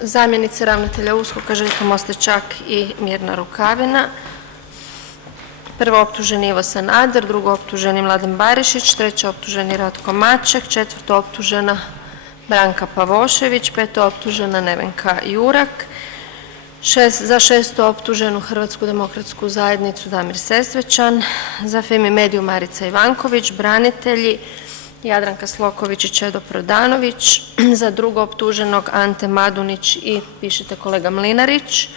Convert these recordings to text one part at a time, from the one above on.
zamjenice ravnatelja USKOK-a Željka Mostečak i Mirna Rukavina. Prvo optuženi Ivo Sanader, drugo optuženi Mladen Barišić, treće optuženi Ratko Maček, četvrto optužena Branka Pavošević, peto optužena Nevenka Jurak, za šesto optuženu Hrvatsku demokratsku zajednicu Damir Sesvečan, za Fimi Mediju Marica Ivanković, branitelji Jadranka Sloković i Čedo Prodanović, za drugo optuženog Ante Madunić i pišite kolega Mlinarić,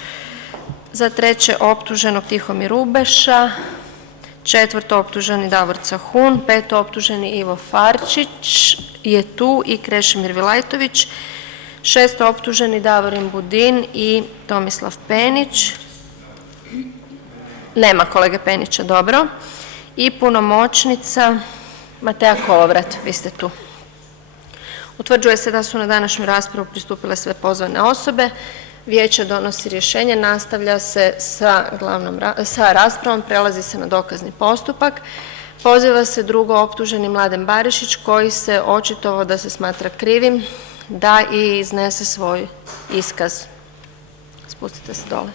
za treće optuženog Tihomir Ubeša, četvrto optuženi Davor Cahun, peto optuženi Ivo Farčić je tu i Krešimir Vilajtović, šesto optuženi Davorin Budin i Tomislav Penić. Nema kolege Penića, dobro. I punomoćnica Matea Kolovrat, vi ste tu. Utvrđuje se da su na današnju raspravu pristupile sve pozvane osobe. Vijeće donosi rješenje, nastavlja se sa raspravom, prelazi se na dokazni postupak. Poziva se drugo optuženi Mladen Barišić koji se očitovao da se smatra krivim da i iznese svoj iskaz. Spustite se dole.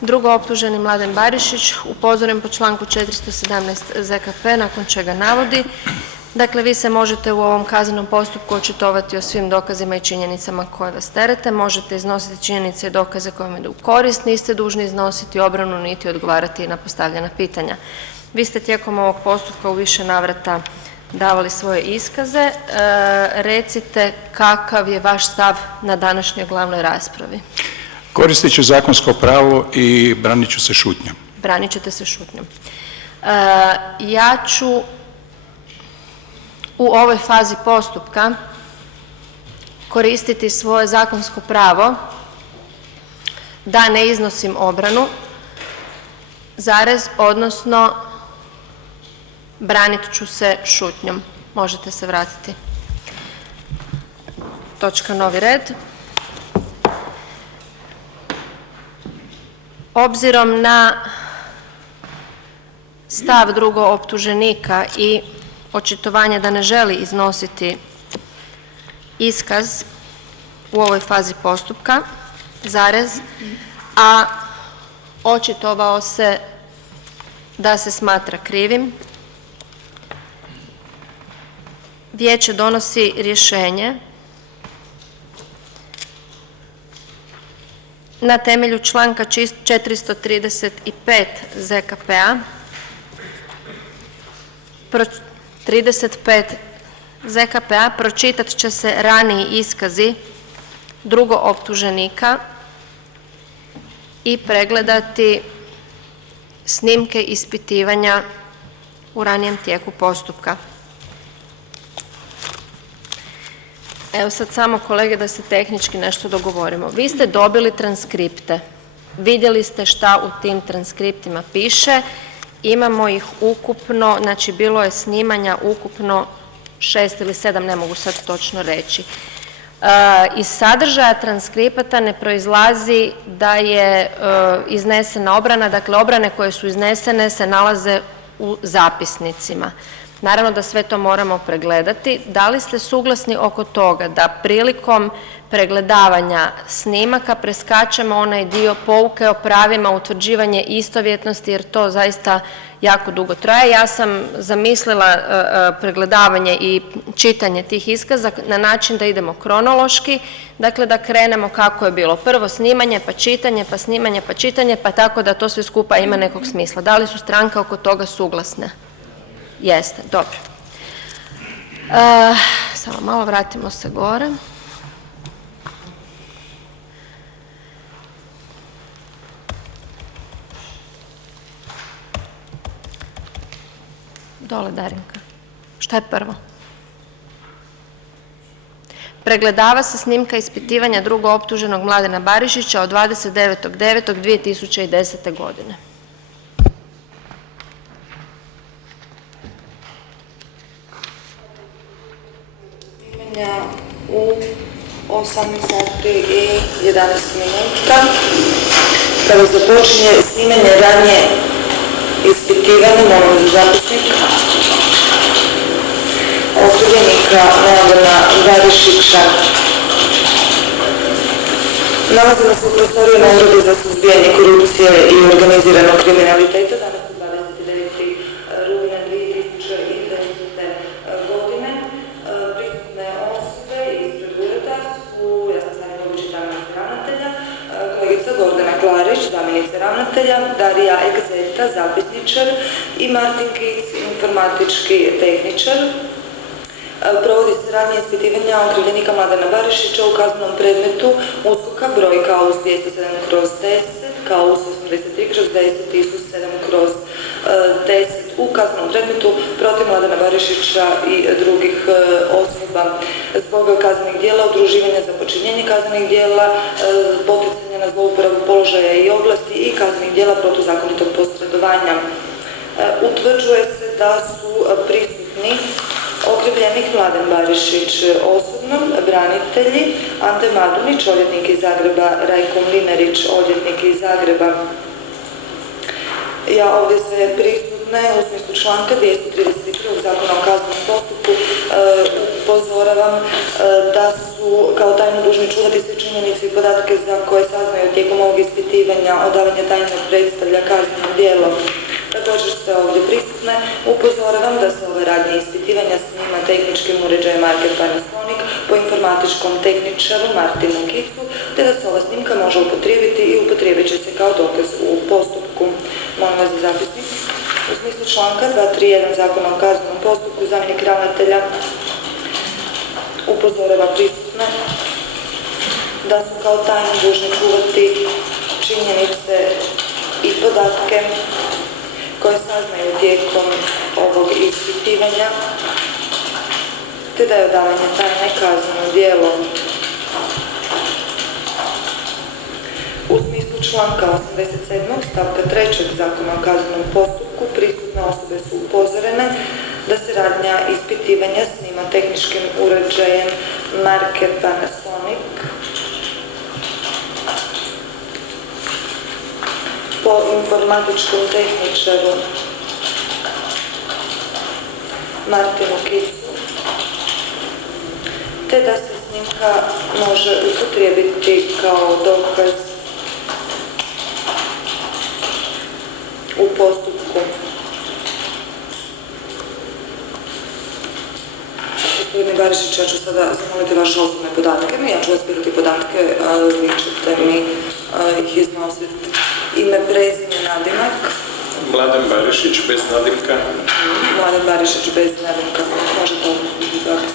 Drugo optuženi Mladen Barišić upozoren po članku 417 ZKP, nakon čega navodi: dakle, vi se možete u ovom kaznenom postupku očitovati o svim dokazima i činjenicama koje vas terete, možete iznositi činjenice i dokaze koje vam idu u korist, niste dužni iznositi obranu niti odgovarati na postavljena pitanja. Vi ste tijekom ovog postupka u više navrata davali svoje iskaze. Recite kakav je vaš stav na današnjoj glavnoj raspravi? Koristit ću zakonsko pravo i branit ću se šutnjom. Branit ćete se šutnjom. Ja ću u ovoj fazi postupka koristiti svoje zakonsko pravo da ne iznosim obranu, odnosno branit ću se šutnjom. Možete se vratiti. Točka novi red. Obzirom na stav drugog optuženika i očitovanje da ne želi iznositi iskaz u ovoj fazi postupka, a očitovao se da se smatra krivim, Vijeće donosi rješenje na temelju članka 435 ZKP-a, 35 ZKP-a pročitat će se raniji iskazi drugo optuženika i pregledati snimke ispitivanja u ranijem tijeku postupka. Evo sad samo kolege da se tehnički nešto dogovorimo. Vi ste dobili transkripte, vidjeli ste šta u tim transkriptima piše, imamo ih ukupno, znači bilo je snimanja ukupno 6 ili 7, ne mogu sad točno reći. Iz sadržaja transkripata ne proizlazi da je iznesena obrana, dakle obrane koje su iznesene se nalaze u zapisnicima. Naravno da sve to moramo pregledati. Da li ste suglasni oko toga da prilikom pregledavanja snimaka preskačemo onaj dio pouke o pravima, utvrđivanje istovjetnosti, jer to zaista jako dugo traje. Ja sam zamislila pregledavanje i čitanje tih iskaza na način da idemo kronološki, dakle da krenemo kako je bilo. Prvo snimanje, pa čitanje, pa snimanje, pa čitanje, pa tako da to sve skupa ima nekog smisla. Da li su stranke oko toga suglasne? Jeste, dobro. Samo malo vratimo se gore. Dole, Darinka. Šta je prvo? Pregledava se snimka ispitivanja drugo optuženog Mladena Barišića od 29.9.2010. godine. U 18 sati i 11 minuta, kada započinje snimanje ranije ispitivanja, molim za zapisnik, optuženika Mladena Barišića Nalazimo se u prostorijama Ureda za suzbijanje korupcije i organiziranog kriminaliteta. Danas je 29. rujna 2010. godine. Prisutne osobe ispred ureda su, ja sam Sanja Bobičić, zamjenica ravnatelja, kolegica Gordana Klarić, zamjenica ravnatelja, Darija Egzeta, zapisničar i Martin Kic, informatički tehničar. Provodi se radnje ispitivanja okrivljenika Mladena Barišića u kaznenom predmetu USKOK-a broj KAUS 207/10, KAUS 83/10 i ISUS 7/10 u kaznenom predmetu protiv Mladena Barišića i drugih osoba zbog kaznenih dijela, udruživanja za počinjenje kaznenih dijela, poticanja na zlouporabu položaja i ovlasti i kaznenih dijela protuzakonitog posredovanja. Utvrđuje se da su prisutni okrivljenik Mladen Barišić osobno, branitelji Ante Madunić, odvjetnik iz Zagreba, Rajko Mlinarić, odvjetnik iz Zagreba. Ja ovdje sve prisutne u smislu članka 231. Zakona o kaznenom postupku upozoravam da su kao tajno dužni čuvati sve činjenice i podatke za koje saznaju tijekom ovog ispitivanja. Odavanje tajne predstavlja kazneno djelo. Također ste ovdje prisutne, upozoravam da se ove radnje ispitivanja snima tehničkim uređajem marke Panasonic po informatičkom tehničaru Martinu Kicu, te da se ova snimka može upotrijebiti i upotrijebit će se kao dokaz u postupku. Molim vas za zapisnik. U smislu članka 231 Zakona o kaznenom postupku zamjenik ravnatelja upozorava prisutne da su kao tajno dužni čuvati činjenice i podatke koje saznaju tijekom ovog ispitivanja, te da je odavanje tajne kazneno djelo. U smislu članka 87. stavka 3. Zakona o kaznenom postupku prisutne osobe su upozorene da se radnja ispitivanja snima tehničkim uređajem marke Panasonic po informatičkom tehničaru Martinu Kicu, te da se snimka može upotrijebiti kao dokaz u postupku. Gospodine Barišić, ja ću sada zamoliti vaše osobne podatke. Ja ću vas pitati podatke, vi ćete mi ih iznositi. Ime, prezime, nadimak. Mladen Barišić bez nadimka. Mladen Barišić bez nadimka. Možete zapisati.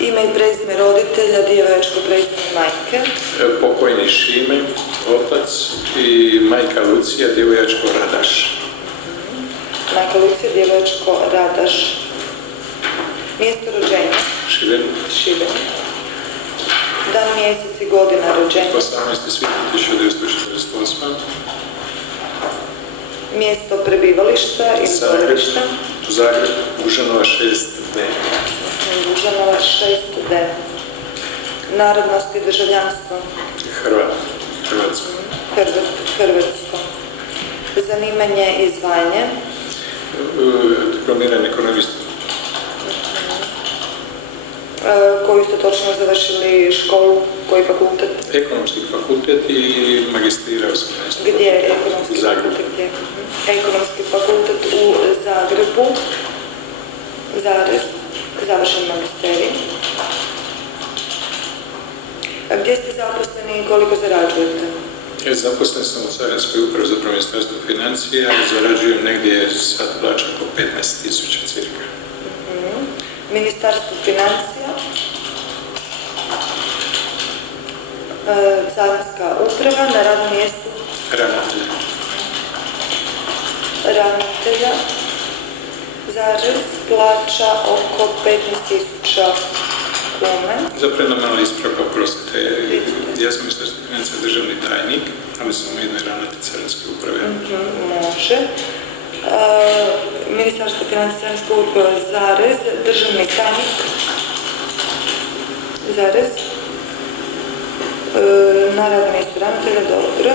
Ime i prezime roditelja, djevojačko prezime majke. Pokojni Šime, otac, i majka Lucija, djevojačko Radaš. Majka Lucija, djevojačko Radaš. Mjesto rođenja. Šiben. Šiben. Dan, mjesec i godina rođenja. 18. svibnja 1948. Mjesto prebivališta ili boravišta. Zagreb, Užanova 6D. Užanova 6D. Narodnost i državljanstvo. Hrvatsko. Hrvatsko. Zanimanje i zvanje. Diplomirani ekonomist. Koju ste točno završili školu, koji fakultet? Ekonomski fakultet i magistrirao sam nešto. Gdje je ekonomski fakultet? Gdje? Ekonomski fakultet u Zagrebu, zarez, završen magisterij. Gdje ste zaposleni i koliko zarađujete? Zaposlen sam u Carinskoj upravi za Ministarstvo financija i zarađujem negdje sad plaća oko 15.000 cirka. Ministarstvo financija, Carinska uprava, na radnom mjestu ravnatelja, zarez, plaća oko 15.000 kuna. Za prednomala ispravka, oprostite, ja sam Ministarstvo financija državni tajnik, ali sam u jednoj ravnatelj Carinske uprave. Može. Ministarstvo financija, Carinska uprava, zarez, državni tajnik, zarez, na radnom mjestu ravnatelja, dobro,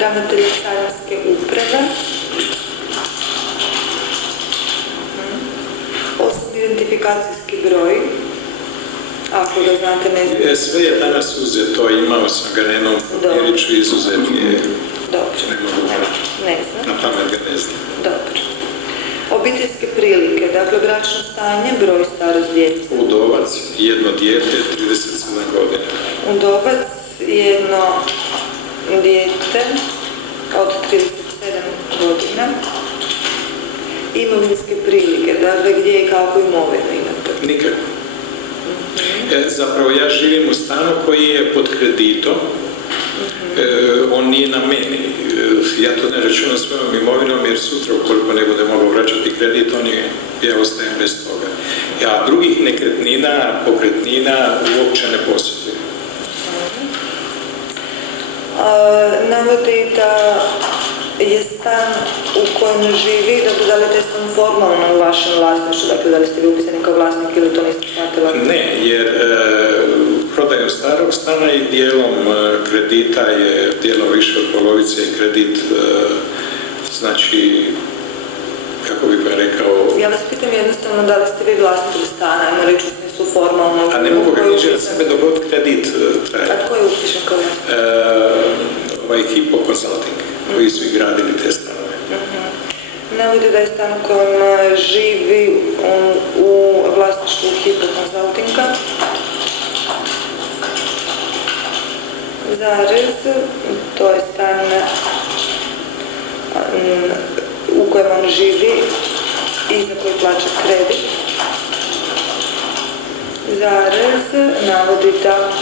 ravnatelj Carinske uprave, osobni identifikacijski broj, ako masku, da znate ne znam. Sve je danas uzeto, imao sam ga na jednom papiriću, izuzetnije. Dobro. Ne mogu ga, Ne znam. na pamet ga ne znam. Dobro. Obiteljske prilike, dakle bračno stanje, broj, starost djece. Udovac, jedno dijete, 37 godina. Udovac, jedno dijete od 37 godina. Imovinske prilike, dakle gdje i kako imovinu imate? Nikako. Zapravo ja živim u stanu koji je pod kreditom, on nije na meni. Ja to ne računam svojom imovinom jer sutra ukoliko ne bude mogao vraćati kredit, ja ostajem bez toga. Ja drugih nekretnina, pokretnina uopće ne posjedujem. Navodi da je stan u kojem živi, dakle da li je taj stan formalno u vašem vlasništvu, dakle da li ste vi upisani kao vlasnik ili to niste shvatila? Ne, jer prodajom starog stana i dijelom kredita je dijelom više od polovice kredit, znači, kako bih vam rekao... Ja vas pitam jednostavno da li ste vi vlasnik stana, ajmo reći u smislu formalno... A ne mogu ga niđe na sebe dok god kredit traje. A tko je upišen kao Hypo Consulting, koji su i gradili te stanove. Navodi da je stan u kojem živi u vlasništvu Hypo Consultinga. Zarez, to je stan u kojem on živi i za koji plaća kredit. Zarez, navodi da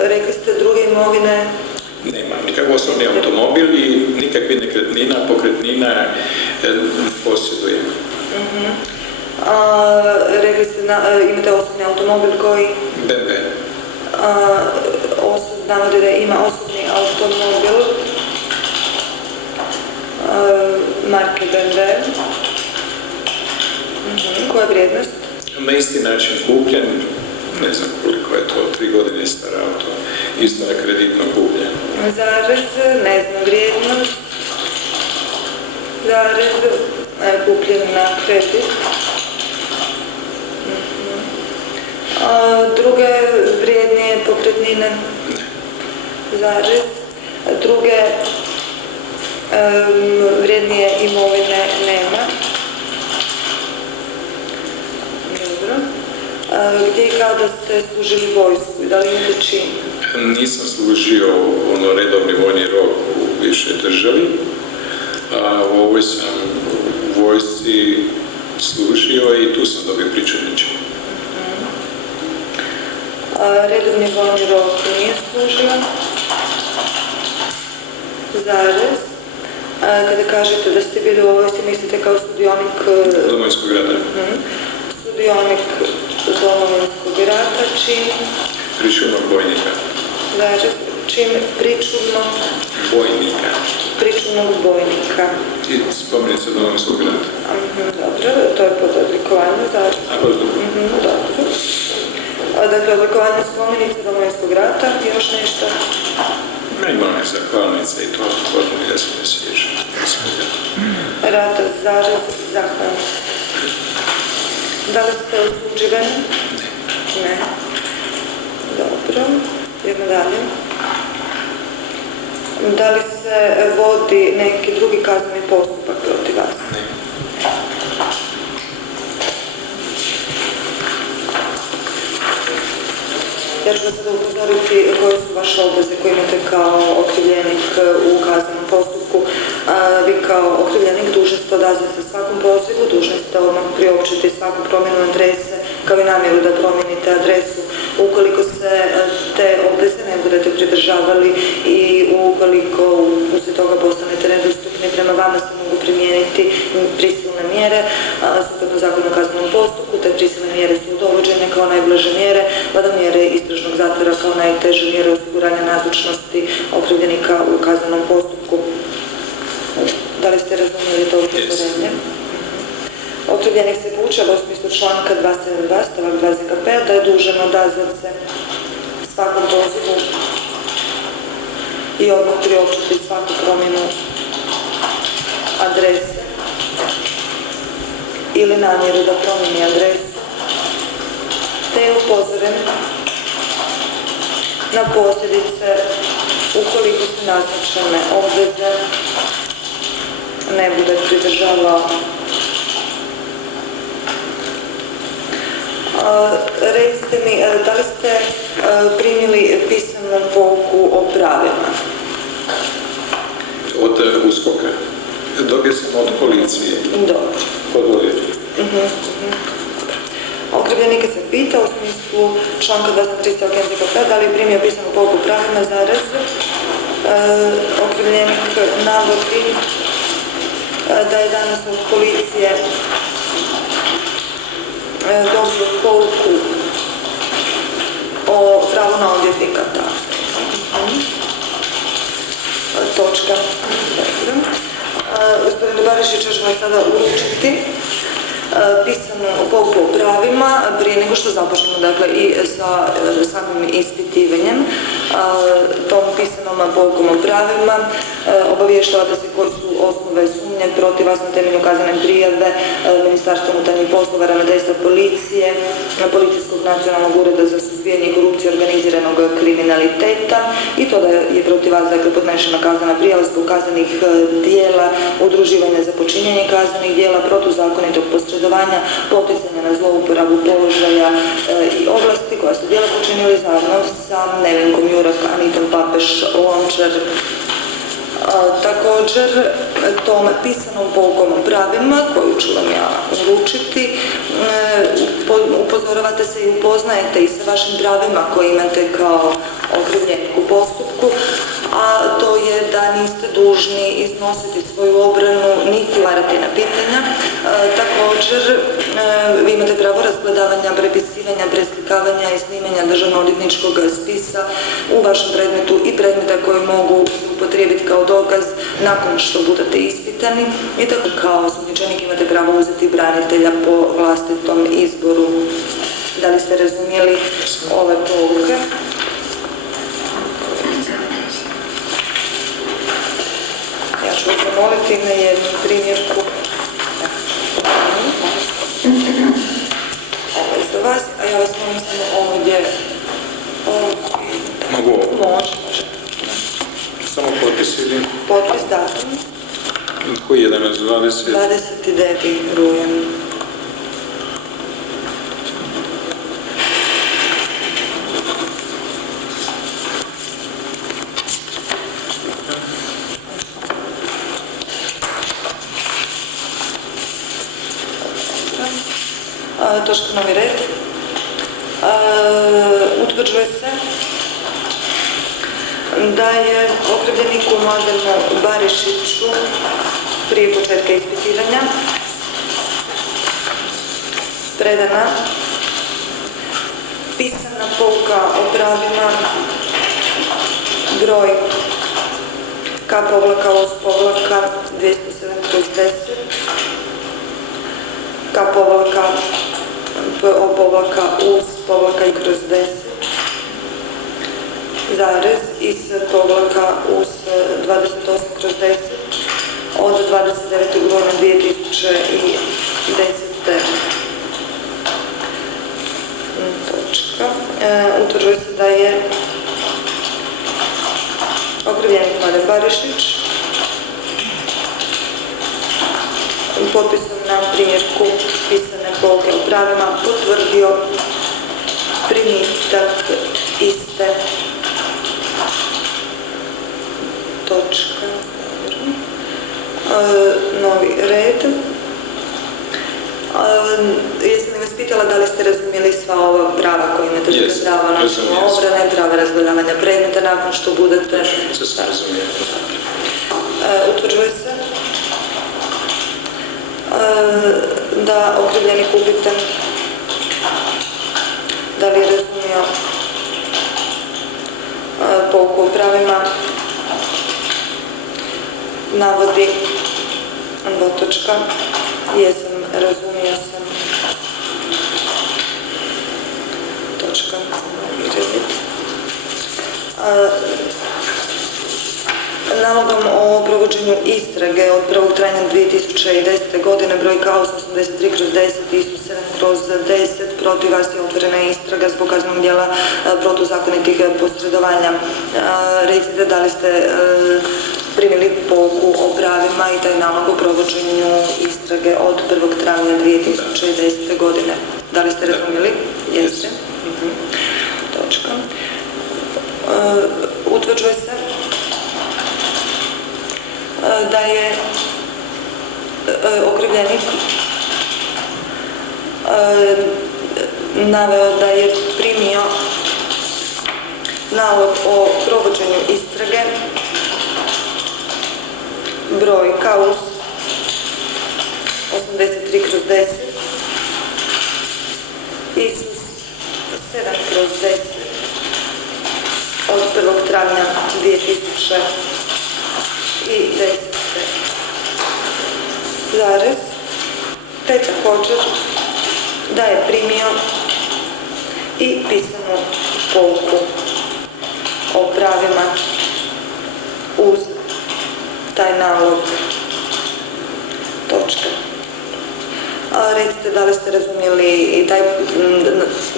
rekli ste druge imovine. Nema nikakav osobni automobil i nikakvih nekretnina, pokretnina posjedujem. Rekli ste imate osobni automobil koji? BMW. Navodi da ima osobni automobil marke BMW. Koja je vrijednost? Na isti način kupljen, ne znam koliko je to, 3 godine star auto, isto je kreditno kupljen. Zarez, ne znam vrijednost. Zarez, kupljen na kredit. Druge vrijednije pokretnine? Zarez. Druge vrijednije imovine nema. Dobro. Gdje i kada ste služili vojsku i da li imate čin? Nisam služio redovni vojni rok u višoj državi, a u ovoj sam u vojsci služio i tu sam dobio pričuvni čin. Redovni vojni rok nije služio. Zarez. Kada kažete da ste bili u vojsci, mislite kao sudionik Domovinskog rata. Sudionik Domovinskog rata, čin? Pričuvnog bojnika. Zarez. Čin pričuvnog Bojnika. Pričuvnog bojnika. I spomenica Domovinskog rata. Dobro, to je pod odlikovanje. Zarez. Dobro. Dakle, odlikovanje spomenice Domovinskog rata, još nešto? Imao je zahvalnice i to odlikovanje, ja se ne sjećam. Rata, zarez, zahvalnice. Da li ste osuđivani? Ne. Dobro, idemo dalje. Da li se vodi neki drugi kazneni postupak protiv vas? Ne. Ja ću vas sada upozoriti koje su vaše obveze koje imate kao okrivljenik u kaznenom postupku. Vi kao okrivljenik dužni ste odazvati se svakom pozivu, dužni ste odmah priopćiti svaku promjenu adrese, kao i namjeru da promijenite adresu. Ukoliko se te obveze ne budete pridržavali i ukoliko uslijed toga postanete nedostupni, prema vama se mogu primijeniti prisilne mjere, sukladno Zakonu o kaznenom postupku. Te prisilne mjere su dovođenje kao najblaže mjere, pa do mjere istražnog zatvora kao najteže mjere osiguranja nazočnosti okrivljenika u kaznenom postupku. Da li ste razumjeli to upozorenje? Okrivljenik se poučava u smislu članka 272 stavak 2 ZKP da je dužan odazvati se svakom pozivu i odmah priopćiti svaku promjenu adrese ili namjeru da promijeni adresu te je upozoren na posljedice ukoliko se naznačene obveze ne bude pridržavao. Recite mi, da li ste primili pisanu pouku o pravima? Od USKOK-a. Dobio sam od policije. Dobro. Od odvjetnika. Okrivljenika se pita u smislu članka 203 stavka ZKP da li je primio pisanu pouku o pravima zarez. Okrivljenik navodi da je danas od policije dobio pouku o pravu na odvjetnika. Točka. Gospodin Barišić će vam sada uručiti pisanu pouku o pravima prije nego što započnemo dakle i sa samim ispitivanjem. Tom pisanom poukom o pravima obavještavate se koji su osnove sumnje protiv vas na temelju kaznene prijave Ministarstva unutarnjih poslova, ravnateljstva policije, Policijskog nacionalnog ureda za suzbijanje korupcije i organiziranog kriminaliteta i to da je protiv vas dakle podnešena kaznena prijava zbog kaznenih dijela, udruživanja za počinjenje kaznenih dijela, protuzakonitog posredovanja, poticanja na zlouporabu položaja i ovlasti koja su djela počinili zajedno sa Nevenkom Jurak, Anitom Papeš-Lončar. Također, tom pisanom poukom o pravima, koju ću vam ja uručiti, upozoravate se i upoznajete i sa vašim pravima koje imate kao okrivljenik u postupku, a to je da niste dužni iznositi svoju obranu niti odgovarati na pitanja. Također, vi imate pravo razgledavanja, prepisivanja, preslikavanja i snimanja državno-odvjetničkog spisa u vašem predmetu i predmeta koji mogu se upotrijebiti kao dokaz nakon što budete ispitani i tako kao osumnjičenik imate pravo uzeti branitelja po vlastitom izboru. Da li ste razumjeli ove pouke? Ja ću vas zamoliti na jednu primjerku. Ovo je za vas, a ja vas molim samo ovdje. Mogu ovo? Može. Samo potpis ili? Potpis datum. Koji je danas 20? 29. rujan. Točka novi red. Utvrđuje se da je okrivljeniku Mladenu Barišiću prije početka ispitivanja predana pisana pouka o pravima broj K-OS-207/10 K-PO-US-I/10 zarez IS/US-28/10 od 29. rujna 2010. Točka. Utvrđuje se da je okrivljenik Mladen Barišić potpisom na primjerku pisane pouke o pravima potvrdio primitak iste. Točka. Novi red. Jesam li vas pitala da li ste razumjeli sva ova prava koja imate prava načina obrane, prava razgledavanja predmeta nakon što budete... Sve sam razumio. Utvrđuje se da okrivljenik upitan da li je razumio pouku o pravima navodi točka. Jesam, razumio sam. Točka. Nalogom o provođenju istrage od 1. travnja 2010. godine broj K-83/10 ISU 7/10, protiv vas je otvorena istraga zbog kaznenog djela protuzakonitih posredovanja. Recite da li ste primili pouku o pravima i taj nalog o provođenju istrage od 1. travnja 2010. godine. Da li ste razumjeli? Jeste. Točka. Utvrđuje se da je okrivljenik naveo da je primio nalog o provođenju istrage broj KAUS 83/10 ISUS 7/10 od 1. travnja 2010. Zarez, te također da je primio i pisanu pouku o pravima uz taj nalog. Točka. Recite da li ste razumjeli i taj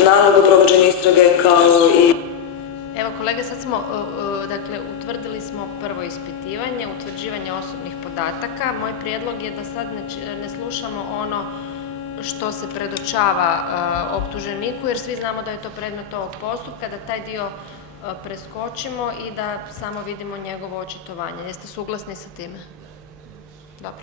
nalog o provođenju istrage kao i... Evo kolege, sad smo, dakle, utvrdili smo prvo ispitivanje, utvrđivanje osobnih podataka. Moj prijedlog je da sad ne slušamo ono što se predočava optuženiku, jer svi znamo da je to predmet ovog postupka, da taj dio preskočimo i da samo vidimo njegovo očitovanje. Jeste suglasni sa time? Dobro.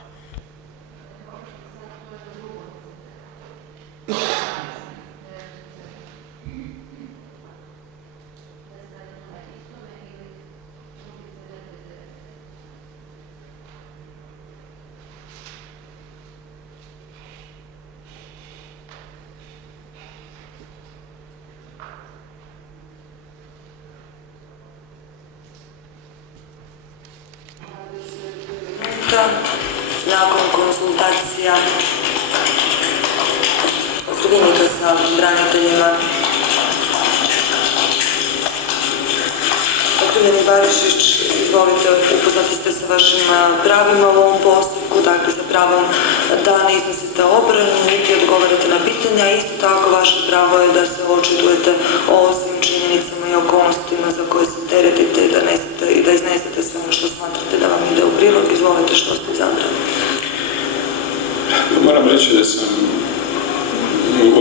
Nakon konsultacija okrivljenika sa braniteljima, okrivljeni Barišić, izvolite, upoznati ste sa vašim pravima u ovom postupku, dakle sa pravom da ne iznosite obranu, niti odgovarate na pitanja. Isto tako vaše pravo je da se očitujete o svim činjenicama i okolnostima za koje se teretite i da iznesete sve ono što smatrate da vam ide u prilog. Izvolite, što ste izabrali. Moram reći da sam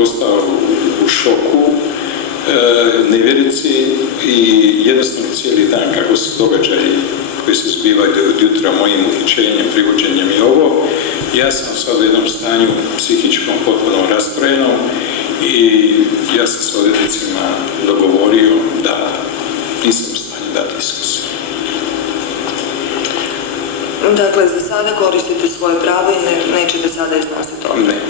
ostao u šoku, nevjerici i jednostavno cijeli dan kako se događaji koji se zbivaju od jutra mojim uhićenjem, privođenjem i ovo. Ja sam sad u jednom stanju psihičkom potpuno rastrojenom i ja sam s odvjetnicima dogovorio da nisam u stanju dati iskaz. Dakle, za sada koristite svoje pravo i nećete sada iznositi ovdje? Ne.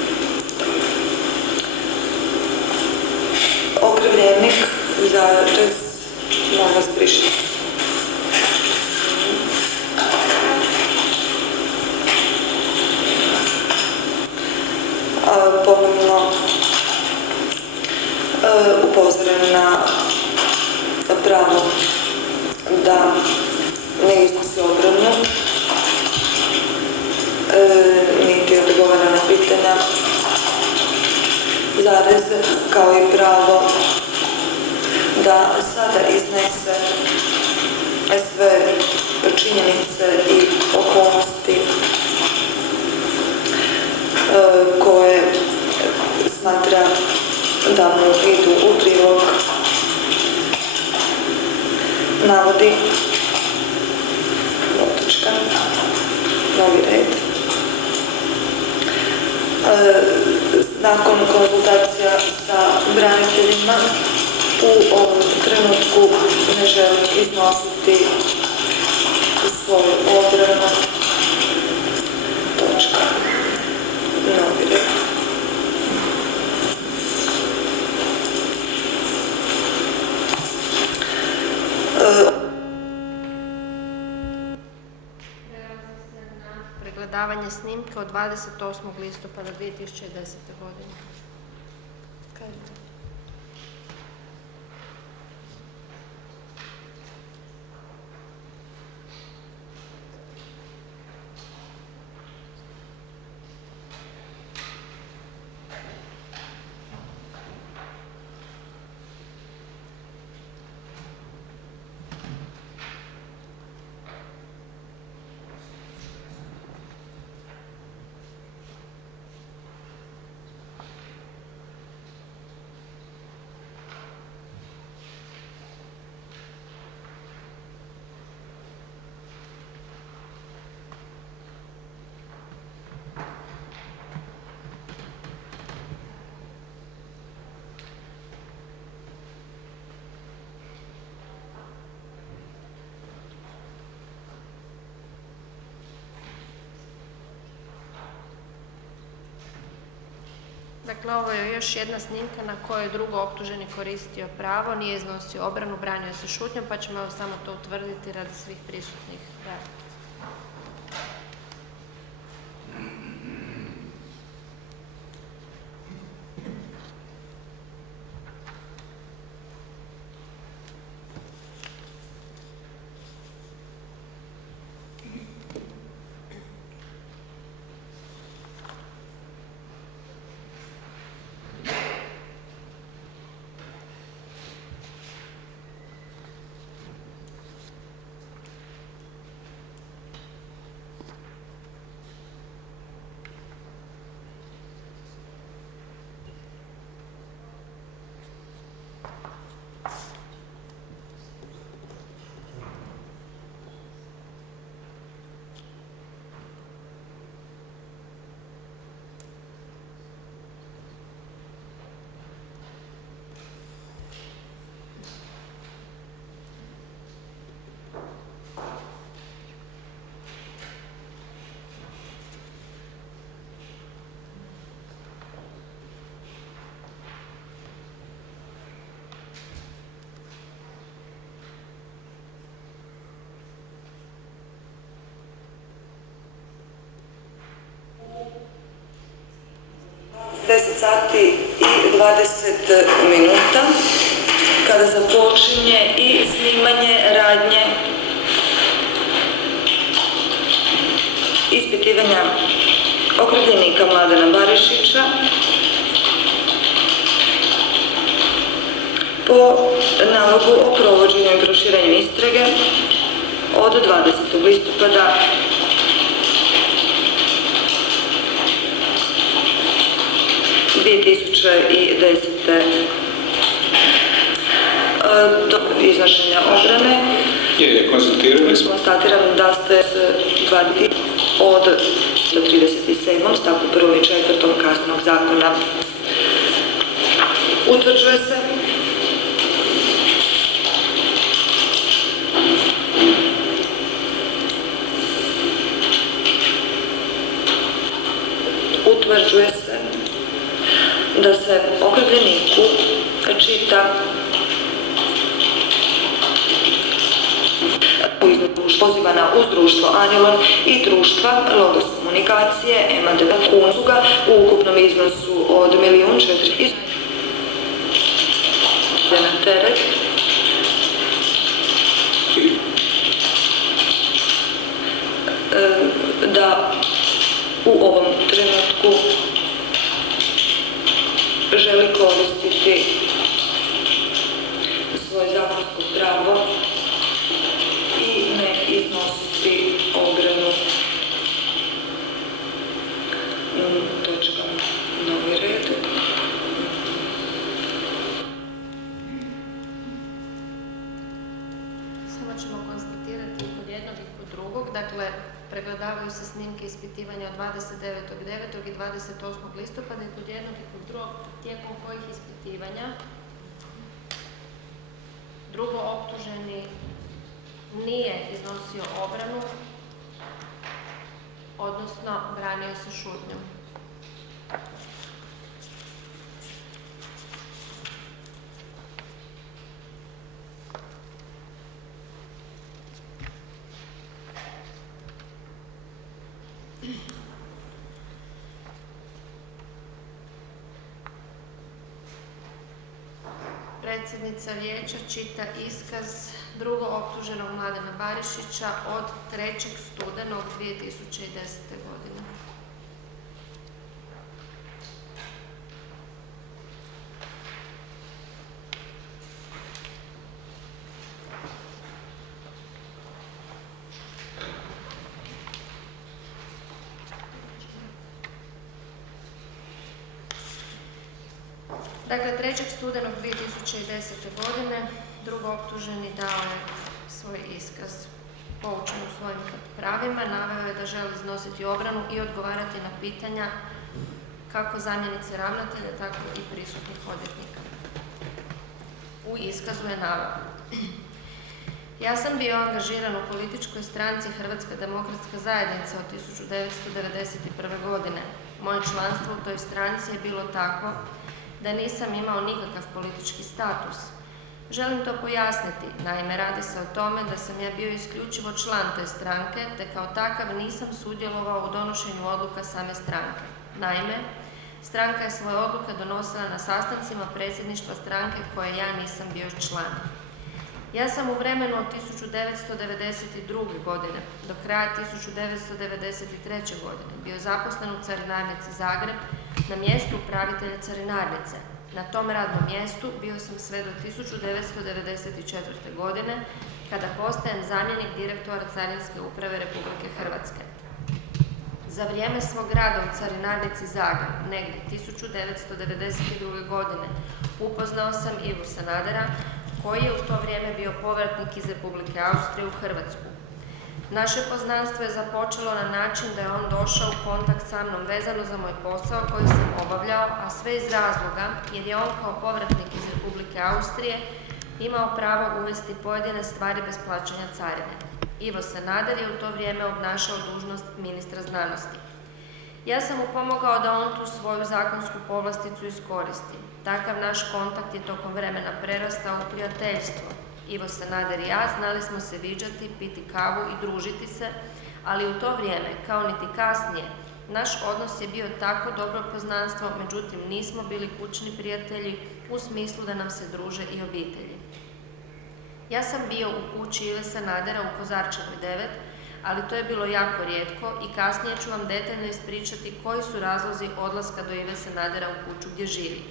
Okrivljenik zarez, molim vas brišite. Ponovno upozoren na pravo da ne iznosi obranu, niti odgovara na pitanja, zarez, kao i pravo da sada iznese sve činjenice i okolnosti koje smatra da mu idu u prilog. Navodi točka, novi red. Nakon konzultacija sa braniteljima u ovom trenutku ne želim iznositi svoju obranu. Točka. Novi red. Pregledavanje snimke od 28. listopada 2010. godine. Kažete. Dakle, ovo je još jedna snimka na kojoj je drugo optuženi koristio pravo, nije iznosio obranu, branio se šutnjom, pa ćemo evo samo to utvrditi radi svih prisutnih. Da. sati i 20 minuta kada započinje i snimanje radnje ispitivanja okrivljenika Mladena Barišića po nalogu o provođenju i proširenju istrage od 20. listopada 2010. Do iznošenja obrane konstatiram da ste od 137. stavku 1. i 4. Kaznenog zakona utvrđuje se da se okrivljeniku čita pozivana uz društvo Anilon i društva Logos komunikacije MAD Kunzuga u ukupnom iznosu od 1.400.000 na teret da u ovom trenutku želi koristiti svoje zakonsko pravo i ne iznositi obranu. Točka novi red. Samo ćemo konstatirati i kod jednog i kod drugog. Dakle, pregledavaju se snimke ispitivanja od 29.9. i 28. listopada i kod jednog i kod drugog, tijekom kojih ispitivanja drugo optuženi nije iznosio obranu, odnosno branio se šutnjom. Predsjednica vijeća čita iskaz drugog optuženog Mladena Barišića od 3. studenog 2010. godine. Dakle, 3. studenog 2010. godine drugo optuženi dao je svoj iskaz poučen u svojim pravima, naveo je da želi iznositi obranu i odgovarati na pitanja kako zamjenice ravnatelja, tako i prisutnih odvjetnika. U iskazu je naveo: ja sam bio angažiran u političkoj stranci Hrvatska demokratska zajednica od 1991. godine. Moje članstvo u toj stranci je bilo takvo da nisam imao nikakav politički status. Želim to pojasniti, naime radi se o tome da sam ja bio isključivo član te stranke, te kao takav nisam sudjelovao u donošenju odluka same stranke. Naime, stranka je svoje odluke donosila na sastancima predsjedništva stranke koje ja nisam bio član. Ja sam u vremenu od 1992. godine do kraja 1993. godine bio zaposlen u Carinarnici Zagreb na mjestu upravitelja carinarnice. Na tom radnom mjestu bio sam sve do 1994. godine kada postajem zamjenik direktora Carinske uprave Republike Hrvatske. Za vrijeme svog rada u Carinarnici Zagreb, negdje 1992. godine, upoznao sam Ivu Sanadera, koji je u to vrijeme bio povratnik iz Republike Austrije u Hrvatsku. Naše poznanstvo je započelo na način da je on došao u kontakt sa mnom vezano za moj posao koji sam obavljao, a sve iz razloga jer je on kao povratnik iz Republike Austrije imao pravo uvesti pojedine stvari bez plaćanja carine. Ivo Sanader je u to vrijeme obnašao dužnost ministra znanosti. Ja sam mu pomogao da on tu svoju zakonsku povlasticu iskoristi. Takav naš kontakt je tokom vremena prerastao u prijateljstvo. Ivo Sanader i ja znali smo se viđati, piti kavu i družiti se, ali u to vrijeme, kao niti kasnije, naš odnos je bio tako dobro poznanstvo, međutim nismo bili kućni prijatelji u smislu da nam se druže i obitelji. Ja sam bio u kući Ive Sanadera u Kozarčevoj 9, ali to je bilo jako rijetko i kasnije ću vam detaljno ispričati koji su razlozi odlaska do Ive Sanadera u kuću gdje živi.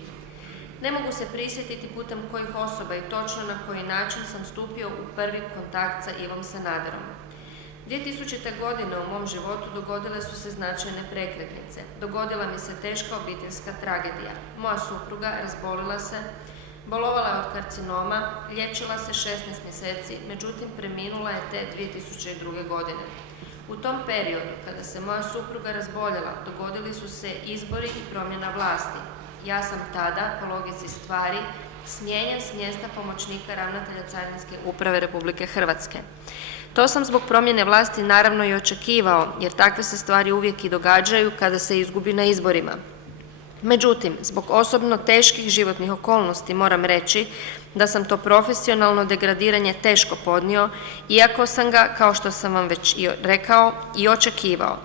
Ne mogu se prisjetiti putem kojih osoba i točno na koji način sam stupio u prvi kontakt sa Ivom Sanaderom. 2000. godine u mom životu dogodile su se značajne prekretnice. Dogodila mi se teška obiteljska tragedija. Moja supruga razbolila se, bolovala je od karcinoma, liječila se 16 mjeseci, međutim preminula je te 2002. godine. U tom periodu, kada se moja supruga razboljela, dogodili su se izbori i promjena vlasti. Ja sam tada, po logici stvari, smijenjen s mjesta pomoćnika ravnatelja Carinske uprave Republike Hrvatske. To sam zbog promjene vlasti naravno i očekivao, jer takve se stvari uvijek i događaju kada se izgubi na izborima. Međutim, zbog osobno teških životnih okolnosti moram reći da sam to profesionalno degradiranje teško podnio, iako sam ga, kao što sam vam već i rekao, i očekivao.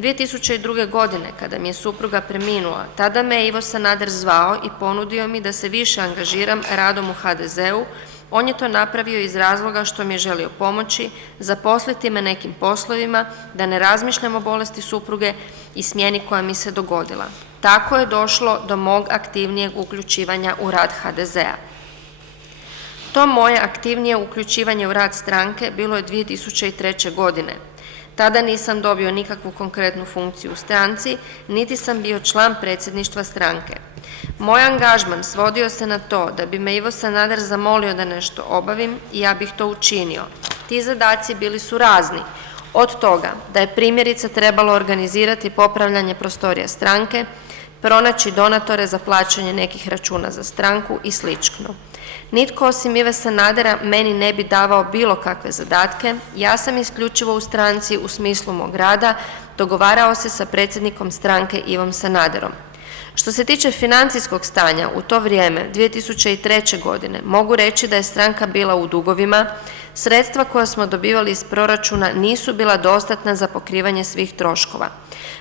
2002. godine, kada mi je supruga preminula, tada me je Ivo Sanader zvao i ponudio mi da se više angažiram radom u HDZ-u. On je to napravio iz razloga što mi je želio pomoći, zaposliti me nekim poslovima, da ne razmišljam o bolesti supruge i smjeni koja mi se dogodila. Tako je došlo do mog aktivnijeg uključivanja u rad HDZ-a. To moje aktivnije uključivanje u rad stranke bilo je 2003. godine. Tada nisam dobio nikakvu konkretnu funkciju u stranci, niti sam bio član predsjedništva stranke. Moj angažman svodio se na to da bi me Ivo Sanader zamolio da nešto obavim i ja bih to učinio. Ti zadaci bili su razni, od toga da je primjerice trebalo organizirati popravljanje prostorija stranke, pronaći donatore za plaćanje nekih računa za stranku i sl. Nitko osim Ive Sanadera meni ne bi davao bilo kakve zadatke, ja sam isključivo u stranci u smislu mog rada dogovarao se sa predsjednikom stranke Ivom Sanaderom. Što se tiče financijskog stanja, u to vrijeme, 2003. godine, mogu reći da je stranka bila u dugovima, sredstva koja smo dobivali iz proračuna nisu bila dostatna za pokrivanje svih troškova.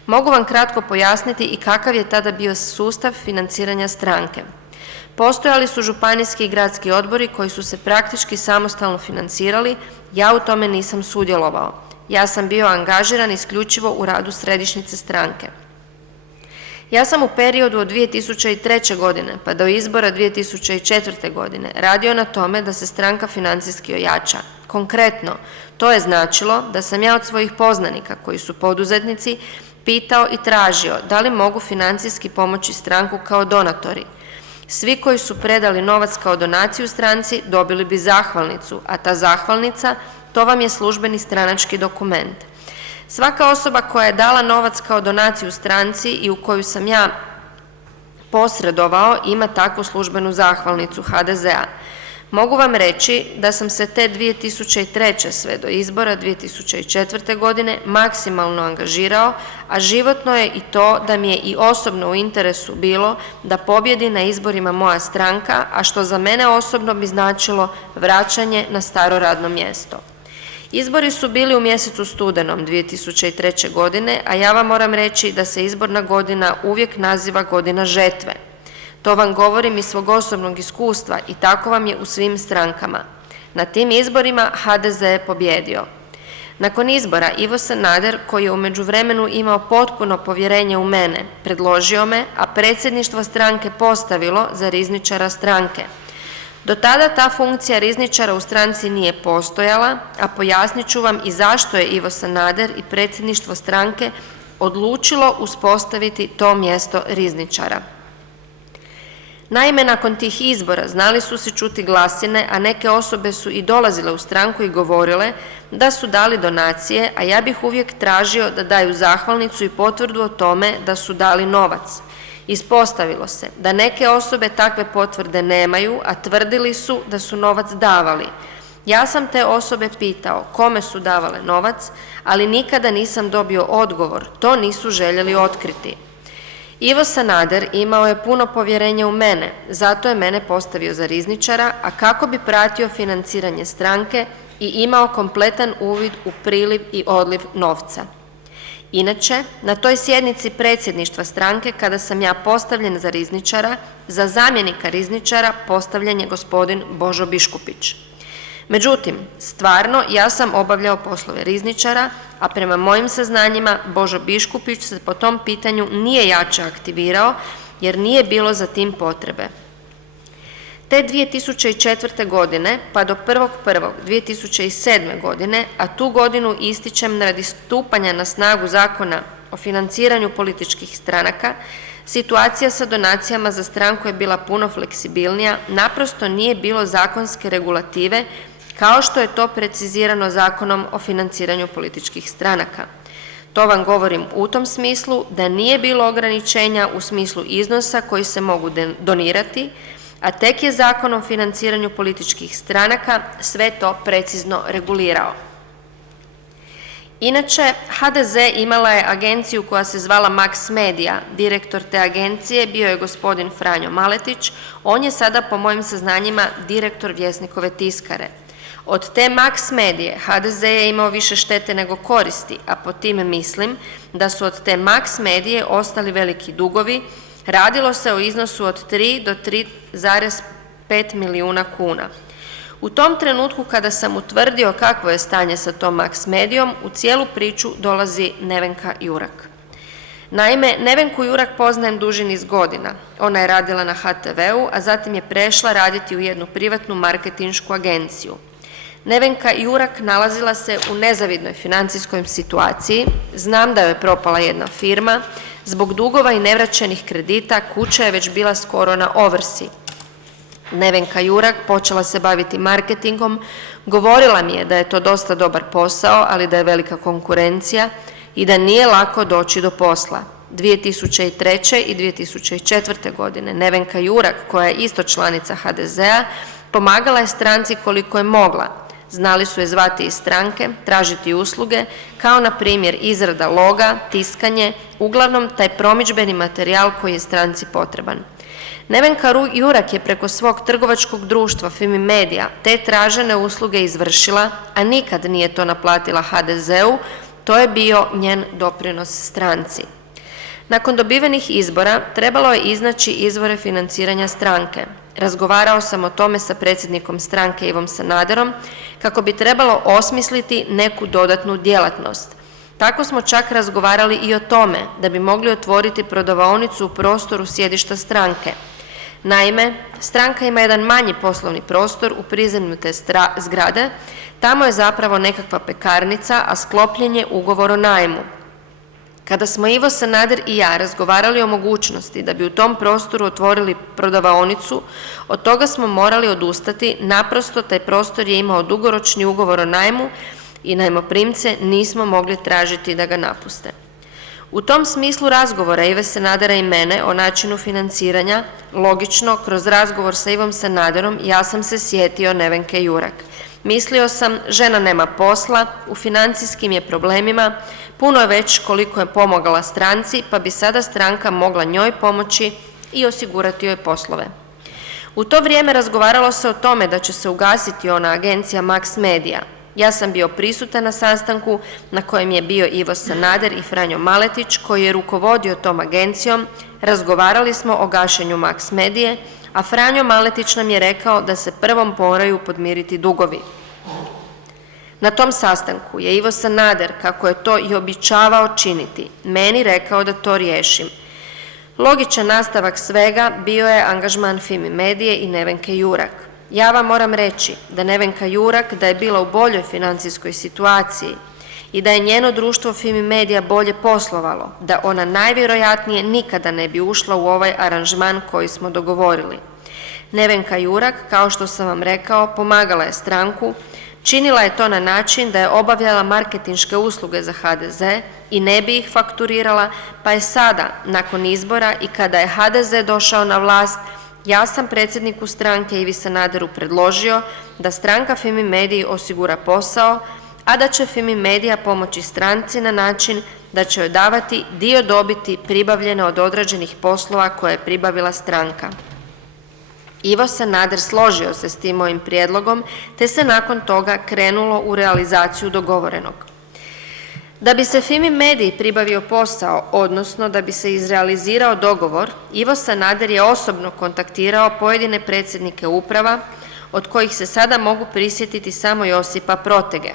Mogu vam kratko pojasniti i kakav je tada bio sustav financiranja stranke. Postojali su županijski i gradski odbori koji su se praktički samostalno financirali, ja u tome nisam sudjelovao. Ja sam bio angažiran isključivo u radu središnjice stranke. Ja sam u periodu od 2003. godine pa do izbora 2004. godine radio na tome da se stranka financijski ojača. Konkretno, to je značilo da sam ja od svojih poznanika koji su poduzetnici pitao i tražio da li mogu financijski pomoći stranku kao donatori. Svi koji su predali novac kao donaciju stranci dobili bi zahvalnicu, a ta zahvalnica, to vam je službeni stranački dokument. Svaka osoba koja je dala novac kao donaciju stranci i u koju sam ja posredovao ima takvu službenu zahvalnicu HDZ-a. Mogu vam reći da sam se te 2003. sve do izbora 2004. godine maksimalno angažirao, a životno je i to da mi je i osobno u interesu bilo da pobjedi na izborima moja stranka, a što za mene osobno bi značilo vraćanje na staro radno mjesto. Izbori su bili u mjesecu studenom 2003. godine, a ja vam moram reći da se izborna godina uvijek naziva godina žetve. To vam govorim iz svog osobnog iskustva i tako vam je u svim strankama. Na tim izborima HDZ je pobjedio. Nakon izbora Ivo Sanader, koji je u međuvremenu imao potpuno povjerenje u mene, predložio me, a predsjedništvo stranke postavilo za rizničara stranke. Do tada ta funkcija rizničara u stranci nije postojala, a pojasnit ću vam i zašto je Ivo Sanader i predsjedništvo stranke odlučilo uspostaviti to mjesto rizničara. Naime, nakon tih izbora znali su se čuti glasine, a neke osobe su i dolazile u stranku i govorile da su dali donacije, a ja bih uvijek tražio da daju zahvalnicu i potvrdu o tome da su dali novac. Ispostavilo se da neke osobe takve potvrde nemaju, a tvrdili su da su novac davali. Ja sam te osobe pitao kome su davale novac, ali nikada nisam dobio odgovor, to nisu željeli otkriti. Ivo Sanader imao je puno povjerenja u mene, zato je mene postavio za rizničara, a kako bi pratio financiranje stranke i imao kompletan uvid u priliv i odliv novca. Inače, na toj sjednici predsjedništva stranke, kada sam ja postavljen za rizničara, za zamjenika rizničara postavljen je gospodin Božo Biškupić. Međutim, stvarno ja sam obavljao poslove rizničara, a prema mojim saznanjima Božo Biškupić se po tom pitanju nije jače aktivirao jer nije bilo za tim potrebe. Te 2004. godine pa do 1.1.2007. godine, a tu godinu ističem radi stupanja na snagu Zakona o financiranju političkih stranaka, situacija sa donacijama za stranku je bila puno fleksibilnija, naprosto nije bilo zakonske regulative kao što je to precizirano Zakonom o financiranju političkih stranaka. To vam govorim u tom smislu da nije bilo ograničenja u smislu iznosa koji se mogu donirati, a tek je Zakon o financiranju političkih stranaka sve to precizno regulirao. Inače, HDZ imala je agenciju koja se zvala Max Media. Direktor te agencije bio je gospodin Franjo Maletić, on je sada po mojim saznanjima direktor Vjesnikove tiskare. Od te Max Medije HDZ je imao više štete nego koristi, a po time mislim da su od te Max Medije ostali veliki dugovi. Radilo se o iznosu od 3 do 3,5 milijuna kuna. U tom trenutku kada sam utvrdio kakvo je stanje sa tom Max Medijom, u cijelu priču dolazi Nevenka Jurak. Naime, Nevenku Jurak poznajem duži niz godina. Ona je radila na HTV-u, a zatim je prešla raditi u jednu privatnu marketinšku agenciju. Nevenka Jurak nalazila se u nezavidnoj financijskoj situaciji, znam da joj je propala jedna firma, zbog dugova i nevraćenih kredita kuća je već bila skoro na ovrsi. Nevenka Jurak počela se baviti marketingom, govorila mi je da je to dosta dobar posao, ali da je velika konkurencija i da nije lako doći do posla. 2003. i 2004. godine Nevenka Jurak, koja je isto članica HDZ-a, pomagala je stranci koliko je mogla. Znali su je zvati iz stranke, tražiti usluge, kao na primjer izrada loga, tiskanje, uglavnom taj promidžbeni materijal koji je stranci potreban. Nevenka Jurak je preko svog trgovačkog društva Fimi Media te tražene usluge izvršila, a nikad nije to naplatila HDZ-u, to je bio njen doprinos stranci. Nakon dobivenih izbora trebalo je iznaći izvore financiranja stranke. Razgovarao sam o tome sa predsjednikom stranke Ivom Sanaderom kako bi trebalo osmisliti neku dodatnu djelatnost. Tako smo čak razgovarali i o tome da bi mogli otvoriti prodavaonicu u prostoru sjedišta stranke. Naime, stranka ima jedan manji poslovni prostor u prizemlju te zgrade, tamo je zapravo nekakva pekarnica, a sklopljen je ugovor o najmu. Kada smo Ivo Sanader i ja razgovarali o mogućnosti da bi u tom prostoru otvorili prodavaonicu, od toga smo morali odustati, naprosto taj prostor je imao dugoročni ugovor o najmu i najmoprimce nismo mogli tražiti da ga napuste. U tom smislu razgovora Ive Sanadera i mene o načinu financiranja, logično, kroz razgovor sa Ivom Sanaderom, ja sam se sjetio Nevenke Jurak. Mislio sam, žena nema posla, u financijskim je problemima, puno je već koliko je pomogla stranci, pa bi sada stranka mogla njoj pomoći i osigurati joj poslove. U to vrijeme razgovaralo se o tome da će se ugasiti ona agencija Max Media. Ja sam bio prisutan na sastanku na kojem je bio Ivo Sanader i Franjo Maletić koji je rukovodio tom agencijom, razgovarali smo o gašenju Max Medije, a Franjo Maletić nam je rekao da se prvom moraju podmiriti dugovi. Na tom sastanku je Ivo Sanader, kako je to i običavao činiti, meni rekao da to riješim. Logičan nastavak svega bio je angažman Fimi Medije i Nevenke Jurak. Ja vam moram reći da Nevenka Jurak da je bila u boljoj financijskoj situaciji i da je njeno društvo Fimi Medija bolje poslovalo, da ona najvjerojatnije nikada ne bi ušla u ovaj aranžman koji smo dogovorili. Nevenka Jurak, kao što sam vam rekao, pomagala je stranku, činila je to na način da je obavljala marketinške usluge za HDZ i ne bi ih fakturirala, pa je sada, nakon izbora i kada je HDZ došao na vlast, ja sam predsjedniku stranke Ivi Sanaderu predložio da stranka Fimi Mediji osigura posao, a da će Fimi Medija pomoći stranci na način da će joj davati dio dobiti pribavljene od određenih poslova koje je pribavila stranka. Ivo Sanader složio se s tim mojim prijedlogom, te se nakon toga krenulo u realizaciju dogovorenog. Da bi se Fimi Mediji pribavio posao, odnosno da bi se izrealizirao dogovor, Ivo Sanader je osobno kontaktirao pojedine predsjednike uprava, od kojih se sada mogu prisjetiti samo Josipa Protege.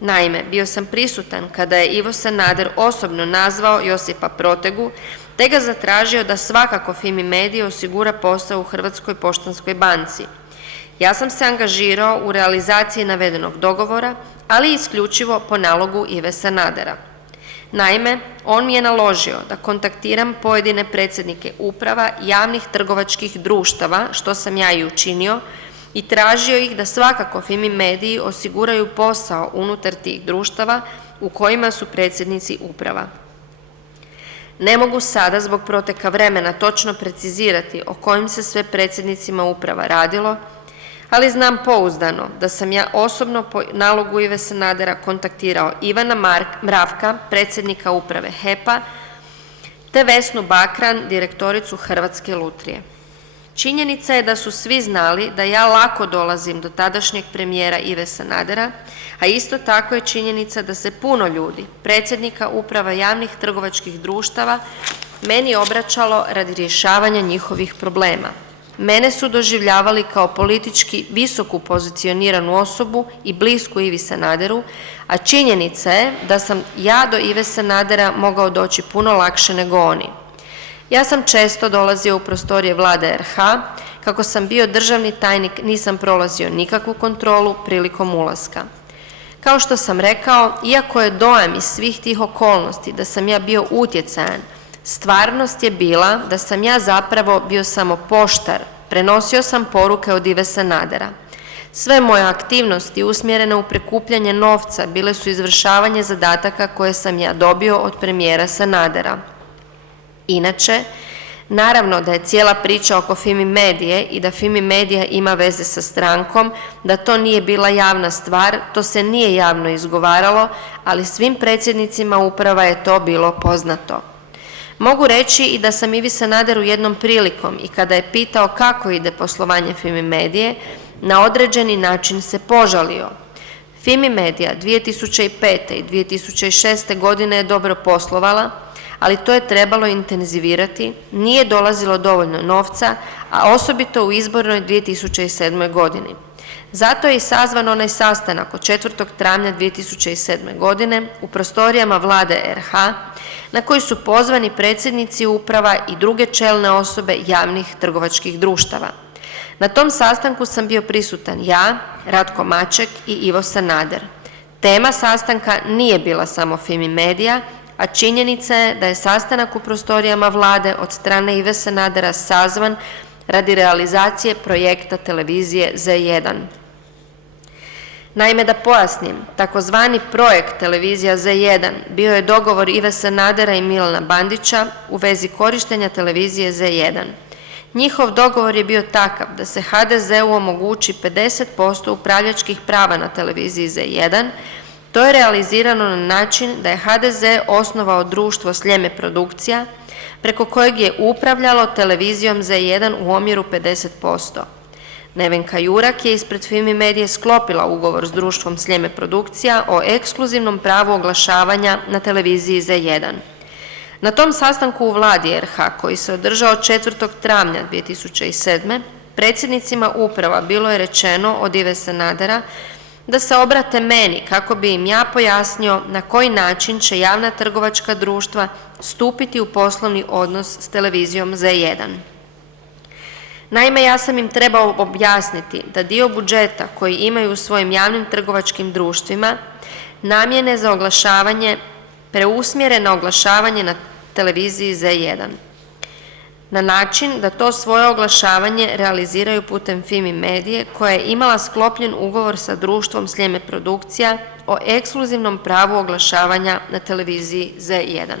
Naime, bio sam prisutan kada je Ivo Sanader osobno nazvao Josipa Protegu, te ga zatražio da svakako Fimi Mediji osigura posao u Hrvatskoj poštanskoj banci. Ja sam se angažirao u realizaciji navedenog dogovora, ali isključivo po nalogu Ive Sanadera. Naime, on mi je naložio da kontaktiram pojedine predsjednike uprava javnih trgovačkih društava, što sam ja i učinio, i tražio ih da svakako Fimi Mediji osiguraju posao unutar tih društava u kojima su predsjednici uprava. Ne mogu sada zbog proteka vremena točno precizirati o kojim se sve predsjednicima uprava radilo, ali znam pouzdano da sam ja osobno po nalogu Ive Sanadera kontaktirao Ivana Mravka, predsjednika uprave HEP-a, te Vesnu Bakran, direktoricu Hrvatske lutrije. Činjenica je da su svi znali da ja lako dolazim do tadašnjeg premijera Ive Sanadera, a isto tako je činjenica da se puno ljudi, predsjednika uprava javnih trgovačkih društava, meni obraćalo radi rješavanja njihovih problema. Mene su doživljavali kao politički visoku pozicioniranu osobu i blisku Ivi Sanaderu, a činjenica je da sam ja do Ive Sanadera mogao doći puno lakše nego oni. Ja sam često dolazio u prostorije Vlade RH, kako sam bio državni tajnik nisam prolazio nikakvu kontrolu prilikom ulaska. Kao što sam rekao, iako je dojam iz svih tih okolnosti da sam ja bio utjecajan, stvarnost je bila da sam ja zapravo bio samo poštar, prenosio sam poruke od Ive Sanadera. Sve moje aktivnosti usmjerene u prikupljanje novca bile su izvršavanje zadataka koje sam ja dobio od premijera Sanadera. Inače, naravno da je cijela priča oko Fimi Medije i da Fimi Medija ima veze sa strankom, da to nije bila javna stvar, to se nije javno izgovaralo, ali svim predsjednicima uprava je to bilo poznato. Mogu reći i da sam Ivi Sanaderu jednom prilikom i kada je pitao kako ide poslovanje Fimi Medije, na određeni način se požalio. Fimi Medija 2005. i 2006. godine je dobro poslovala, ali to je trebalo intenzivirati, nije dolazilo dovoljno novca, a osobito u izbornoj 2007. godini. Zato je i sazvan onaj sastanak od 4. travnja 2007. godine u prostorijama Vlade RH, na koji su pozvani predsjednici uprava i druge čelne osobe javnih trgovačkih društava. Na tom sastanku sam bio prisutan ja, Ratko Maček i Ivo Sanader. Tema sastanka nije bila samo Fimi Medija, a činjenica je da je sastanak u prostorijama Vlade od strane Ive Sanadera sazvan radi realizacije projekta televizije Z1. Naime, da pojasnim, takozvani projekt Televizija Z1 bio je dogovor Ive Sanadera i Milana Bandića u vezi korištenja televizije Z1. Njihov dogovor je bio takav da se HDZ-u omogući 50% upravljačkih prava na televiziji Z1. To je realizirano na način da je HDZ osnovao društvo Sljeme produkcija, preko kojeg je upravljalo televizijom Z1 u omjeru 50%. Nevenka Jurak je ispred Fimi Medije sklopila ugovor s društvom Sljeme produkcija o ekskluzivnom pravu oglašavanja na televiziji Z1. Na tom sastanku u vladi RH, koji se održao 4. travnja 2007. predsjednicima uprava bilo je rečeno od Ive Sanadera da se obrate meni kako bi im ja pojasnio na koji način će javna trgovačka društva stupiti u poslovni odnos s televizijom Z1. Naime, ja sam im trebao objasniti da dio budžeta koji imaju u svojim javnim trgovačkim društvima namjene za oglašavanje preusmjere na oglašavanje na televiziji Z1. Na način da to svoje oglašavanje realiziraju putem Fimi Medije koja je imala sklopljen ugovor sa društvom Sljeme produkcija o ekskluzivnom pravu oglašavanja na televiziji Z1.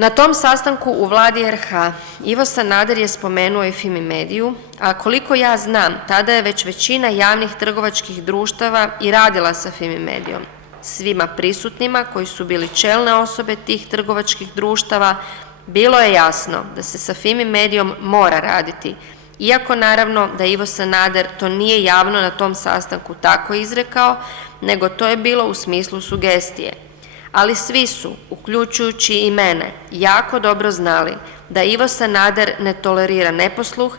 Na tom sastanku u vladi RH Ivo Sanader je spomenuo i Fimi Mediju, a koliko ja znam, tada je već većina javnih trgovačkih društava i radila sa Fimi Medijom. Svima prisutnima koji su bili čelne osobe tih trgovačkih društava bilo je jasno da se sa Fimi Medijom mora raditi, iako naravno da Ivo Sanader to nije javno na tom sastanku tako izrekao, nego to je bilo u smislu sugestije. Ali svi su, uključujući i mene, jako dobro znali da Ivo Sanader ne tolerira neposluh,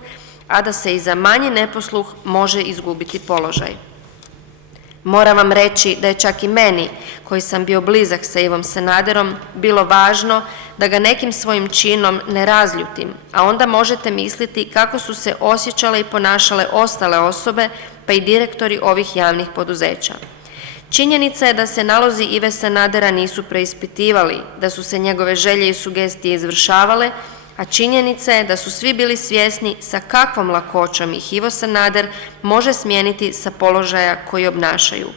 a da se i za manji neposluh može izgubiti položaj. Moram vam reći da je čak i meni, koji sam bio blizak sa Ivom Sanaderom, bilo važno da ga nekim svojim činom ne razljutim, a onda možete misliti kako su se osjećale i ponašale ostale osobe, pa i direktori ovih javnih poduzeća. Činjenica je da se nalozi Ive Sanadera nisu preispitivali, da su se njegove želje i sugestije izvršavale, a činjenica je da su svi bili svjesni sa kakvom lakoćom ih Ivo Sanader može smijeniti sa položaja koji obnašaju.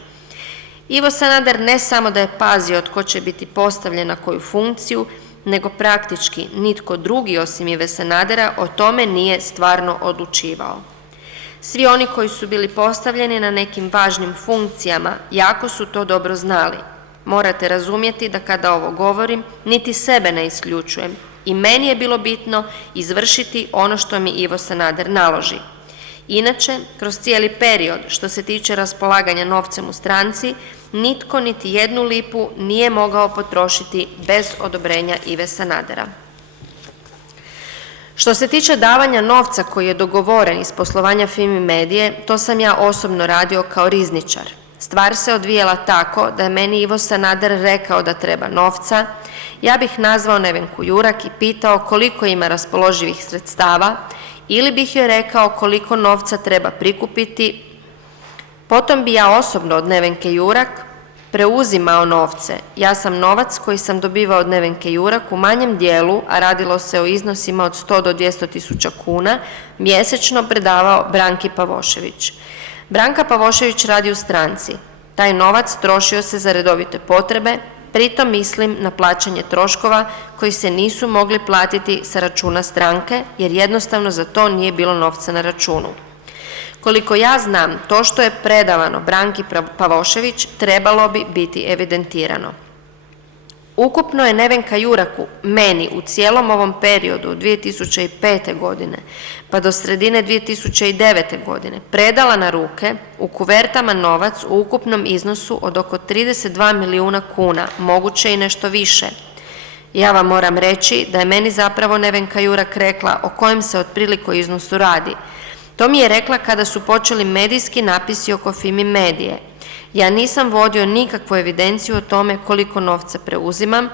Ivo Sanader ne samo da je pazio tko će biti postavljen na koju funkciju, nego praktički nitko drugi osim Ive Sanadera o tome nije stvarno odlučivao. Svi oni koji su bili postavljeni na nekim važnim funkcijama jako su to dobro znali. Morate razumjeti da kada ovo govorim, niti sebe ne isključujem. I meni je bilo bitno izvršiti ono što mi Ivo Sanader naloži. Inače, kroz cijeli period što se tiče raspolaganja novcem u stranci, nitko niti jednu lipu nije mogao potrošiti bez odobrenja Ive Sanadera. Što se tiče davanja novca koji je dogovoren iz poslovanja Fimi Medije, to sam ja osobno radio kao rizničar. Stvar se odvijela tako da je meni Ivo Sanader rekao da treba novca, ja bih nazvao Nevenku Jurak i pitao koliko ima raspoloživih sredstava ili bih joj rekao koliko novca treba prikupiti. Potom bi ja osobno od Nevenke Jurak preuzimao novce. Ja sam novac koji sam dobivao od Nevenke Jurak u manjem dijelu, a radilo se o iznosima od 100 do 200 tisuća kuna, mjesečno predavao Branki Pavošević. Branka Pavošević radi u stranci. Taj novac trošio se za redovite potrebe, pritom mislim na plaćanje troškova koji se nisu mogli platiti sa računa stranke, jer jednostavno za to nije bilo novca na računu. Koliko ja znam, to što je predavano Branki Pavošević trebalo bi biti evidentirano. Ukupno je Nevenka Juraku meni u cijelom ovom periodu od 2005. godine pa do sredine 2009. godine predala na ruke u kuvertama novac u ukupnom iznosu od oko 32 milijuna kuna, moguće i nešto više. Ja vam moram reći da je meni zapravo Nevenka Jurak rekla o kojem se otprilike iznosu radi. To mi je rekla kada su počeli medijski napisi oko Fimi Medije. Ja nisam vodio nikakvu evidenciju o tome koliko novca preuzimam,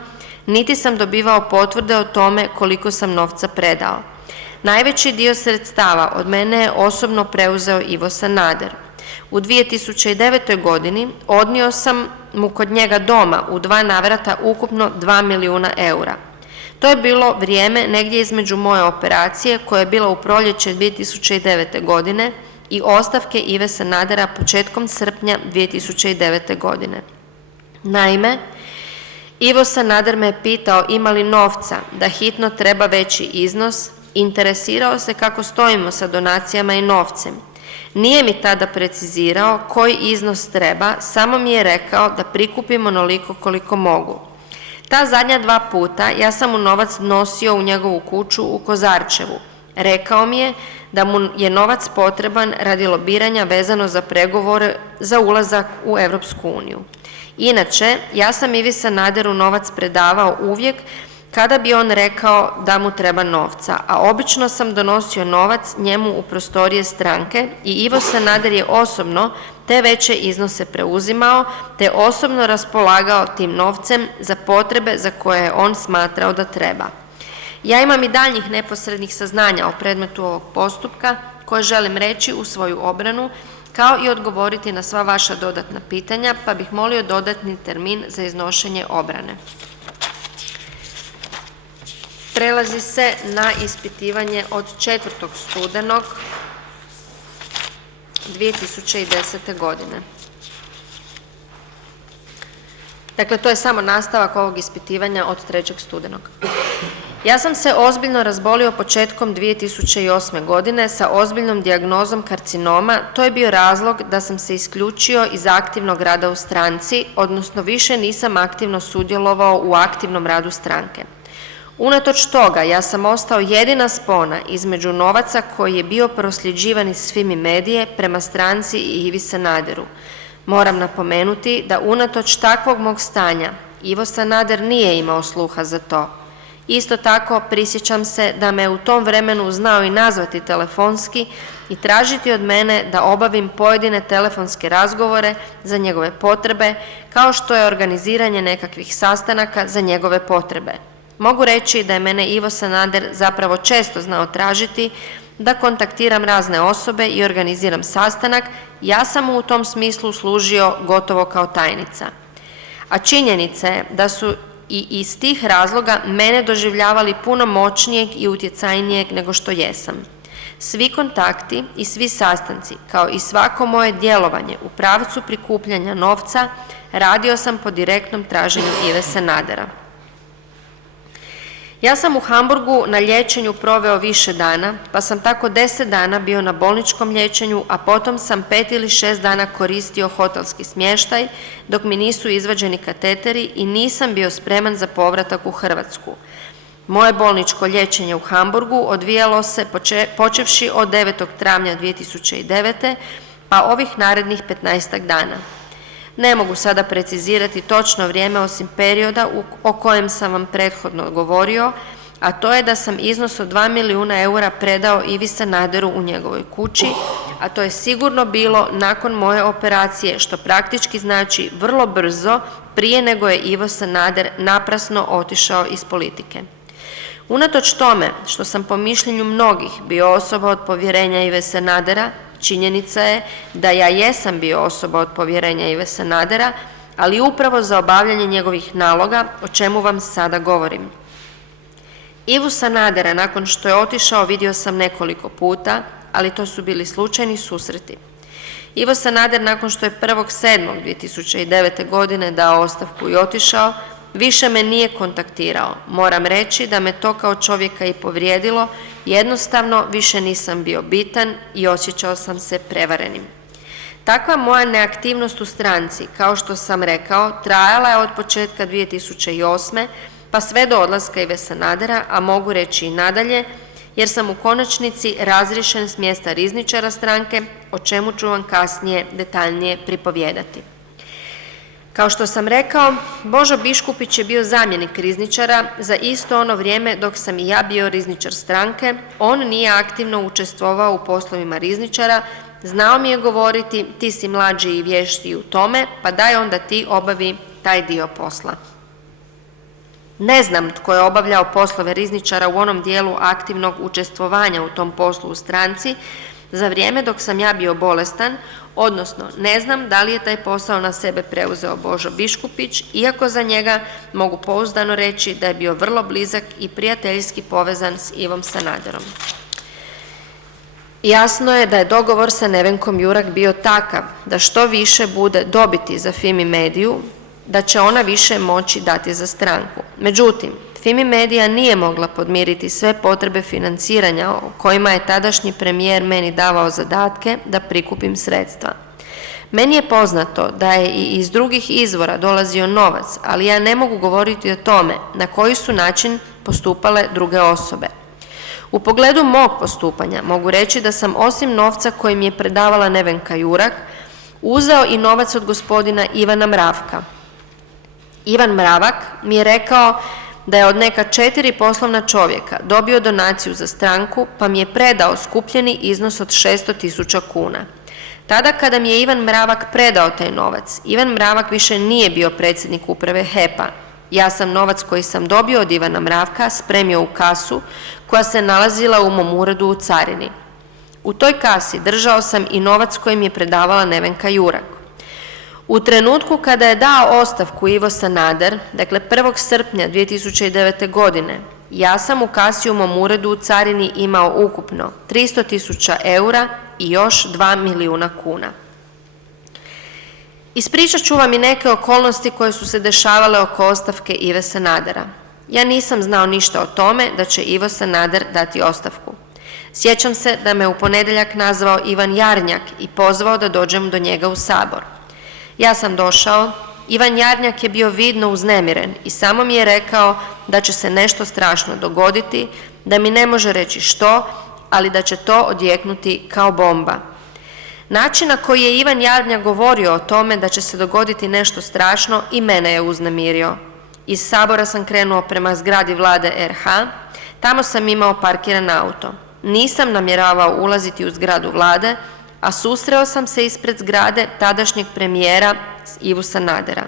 niti sam dobivao potvrde o tome koliko sam novca predao. Najveći dio sredstava od mene je osobno preuzeo Ivo Sanader. U 2009. godini odnio sam mu kod njega doma u 2 navrata ukupno 2 milijuna eura. To je bilo vrijeme negdje između moje operacije koja je bila u proljeće 2009. godine, i ostavke Ive Sanadera početkom srpnja 2009. godine. Naime, Ivo Sanader me je pitao ima li novca, da hitno treba veći iznos, interesirao se kako stojimo sa donacijama i novcem. Nije mi tada precizirao koji iznos treba, samo mi je rekao da prikupim onoliko koliko mogu. Ta zadnja 2 puta ja sam mu novac nosio u njegovu kuću u Kozarčevu. Rekao mi je da mu je novac potreban radi lobiranja vezano za pregovore za ulazak u Europsku uniju. Inače, ja sam Ivi Sanaderu novac predavao uvijek kada bi on rekao da mu treba novca, a obično sam donosio novac njemu u prostorije stranke i Ivo Sanader je osobno te veće iznose preuzimao, te osobno raspolagao tim novcem za potrebe za koje je on smatrao da treba. Ja imam i daljnjih neposrednih saznanja o predmetu ovog postupka koje želim reći u svoju obranu, kao i odgovoriti na sva vaša dodatna pitanja, pa bih molio dodatni termin za iznošenje obrane. Prelazi se na ispitivanje od 4. studenog 2010. godine. Dakle, to je samo nastavak ovog ispitivanja od 3. studenog. Ja sam se ozbiljno razbolio početkom 2008. godine sa ozbiljnom dijagnozom karcinoma. To je bio razlog da sam se isključio iz aktivnog rada u stranci, odnosno više nisam aktivno sudjelovao u aktivnom radu stranke. Unatoč toga, ja sam ostao jedina spona između novaca koji je bio prosljeđivan iz Fimi medije prema stranci i Ivi Sanaderu. Moram napomenuti da unatoč takvog mog stanja, Ivo Sanader nije imao sluha za to. Isto tako, prisjećam se da me u tom vremenu znao i nazvati telefonski i tražiti od mene da obavim pojedine telefonske razgovore za njegove potrebe, kao što je organiziranje nekakvih sastanaka za njegove potrebe. Mogu reći da je mene Ivo Sanader zapravo često znao tražiti da kontaktiram razne osobe i organiziram sastanak, ja sam mu u tom smislu služio gotovo kao tajnica. A činjenica je da su i iz tih razloga mene doživljavali puno moćnijeg i utjecajnijeg nego što jesam. Svi kontakti i svi sastanci, kao i svako moje djelovanje u pravcu prikupljanja novca, radio sam po direktnom traženju Ive Sanadera. Ja sam u Hamburgu na liječenju proveo više dana, pa sam tako 10 dana bio na bolničkom liječenju, a potom sam 5 ili 6 dana koristio hotelski smještaj dok mi nisu izvađeni kateteri i nisam bio spreman za povratak u Hrvatsku. Moje bolničko liječenje u Hamburgu odvijalo se počevši od 9. travnja 2009. pa ovih narednih 15 dana. Ne mogu sada precizirati točno vrijeme osim perioda o kojem sam vam prethodno govorio, a to je da sam iznos od 2 milijuna eura predao Ivi Sanaderu u njegovoj kući, a to je sigurno bilo nakon moje operacije, što praktički znači vrlo brzo prije nego je Ivo Sanader naprasno otišao iz politike. Unatoč tome što sam po mišljenju mnogih bio osoba od povjerenja Ive Sanadera, činjenica je da ja jesam bio osoba od povjerenja Ive Sanadera, ali upravo za obavljanje njegovih naloga, o čemu vam sada govorim. Ivu Sanadera nakon što je otišao vidio sam nekoliko puta, ali to su bili slučajni susreti. Ivo Sanader nakon što je 1.7.2009. godine dao ostavku i otišao, više me nije kontaktirao. Moram reći da me to kao čovjeka i povrijedilo, jednostavno više nisam bio bitan i osjećao sam se prevarenim. Takva moja neaktivnost u stranci, kao što sam rekao, trajala je od početka 2008. pa sve do odlaska Ive Sanadera, a mogu reći i nadalje, jer sam u konačnici razriješen s mjesta rizničara stranke, o čemu ću vam kasnije detaljnije pripovijedati. Kao što sam rekao, Božo Biškupić je bio zamjenik rizničara za isto ono vrijeme dok sam i ja bio rizničar stranke. On nije aktivno učestvovao u poslovima rizničara, znao mi je govoriti ti si mlađi i vještiji u tome, pa daj onda ti obavi taj dio posla. Ne znam tko je obavljao poslove rizničara u onom dijelu aktivnog učestvovanja u tom poslu u stranci za vrijeme dok sam ja bio bolestan, odnosno ne znam da li je taj posao na sebe preuzeo Božo Biškupić, iako za njega mogu pouzdano reći da je bio vrlo blizak i prijateljski povezan s Ivom Sanaderom. Jasno je da je dogovor sa Nevenkom Jurak bio takav da što više bude dobiti za Fimi Mediju, da će ona više moći dati za stranku. Međutim, Fimi Medija nije mogla podmiriti sve potrebe financiranja o kojima je tadašnji premijer meni davao zadatke da prikupim sredstva. Meni je poznato da je i iz drugih izvora dolazio novac, ali ja ne mogu govoriti o tome na koji su način postupale druge osobe. U pogledu mog postupanja mogu reći da sam osim novca koji mi je predavala Nevenka Jurak, uzeo i novac od gospodina Ivana Mravka. Ivan Mravak mi je rekao da je od neka 4 poslovna čovjeka dobio donaciju za stranku, pa mi je predao skupljeni iznos od 600.000 kuna. Tada kada mi je Ivan Mravak predao taj novac, Ivan Mravak više nije bio predsjednik uprave HEP-a. Ja sam novac koji sam dobio od Ivana Mravka spremio u kasu koja se nalazila u mom uredu u carini. U toj kasi držao sam i novac koji mi je predavala Nevenka Jurak. U trenutku kada je dao ostavku Ivo Sanader, dakle 1. srpnja 2009. godine, ja sam u kasi u mom uredu u carini imao ukupno 300.000 eura i još 2 milijuna kuna. Ispričat ću vam i neke okolnosti koje su se dešavale oko ostavke Ive Sanadera. Ja nisam znao ništa o tome da će Ivo Sanader dati ostavku. Sjećam se da me u ponedjeljak nazvao Ivan Jarnjak i pozvao da dođem do njega u Sabor. Ja sam došao, Ivan Jarnjak je bio vidno uznemiren i samo mi je rekao da će se nešto strašno dogoditi, da mi ne može reći što, ali da će to odjeknuti kao bomba. Način na koji je Ivan Jarnjak govorio o tome da će se dogoditi nešto strašno i mene je uznemirio. Iz Sabora sam krenuo prema zgradi vlade RH, tamo sam imao parkiran auto. Nisam namjeravao ulaziti u zgradu vlade, a susreo sam se ispred zgrade tadašnjeg premijera Ivu Sanadera.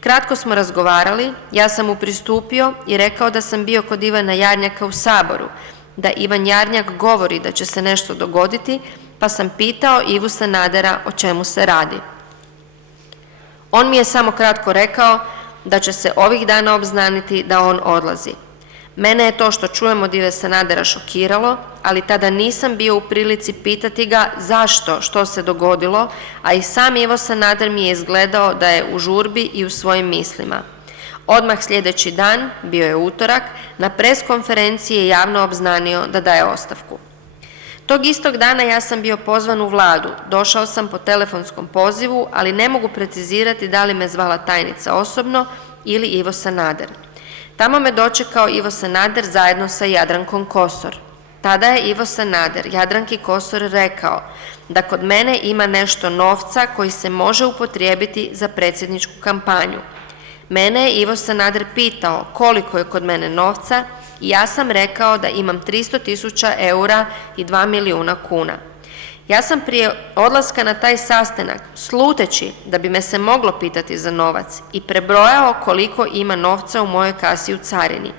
Kratko smo razgovarali, ja sam mu pristupio i rekao da sam bio kod Ivana Jarnjaka u Saboru, da Ivan Jarnjak govori da će se nešto dogoditi, pa sam pitao Ivu Sanadera o čemu se radi. On mi je samo kratko rekao da će se ovih dana obznaniti da on odlazi. Mene je to što čujem od Ive Sanadera šokiralo, ali tada nisam bio u prilici pitati ga zašto, što se dogodilo, a i sam Ivo Sanader mi je izgledao da je u žurbi i u svojim mislima. Odmah sljedeći dan, bio je utorak, na pres konferenciji je javno obznanio da daje ostavku. Tog istog dana ja sam bio pozvan u vladu, došao sam po telefonskom pozivu, ali ne mogu precizirati da li me zvala tajnica osobno ili Ivo Sanader. Tamo me dočekao Ivo Sanader zajedno sa Jadrankom Kosor. Tada je Ivo Sanader Jadranki Kosor rekao da kod mene ima nešto novca koji se može upotrijebiti za predsjedničku kampanju. Mene je Ivo Sanader pitao koliko je kod mene novca i ja sam rekao da imam 300.000 eura i 2 milijuna kuna. Ja sam prije odlaska na taj sastanak, sluteći da bi me se moglo pitati za novac, i prebrojao koliko ima novca u mojoj kasi u carini.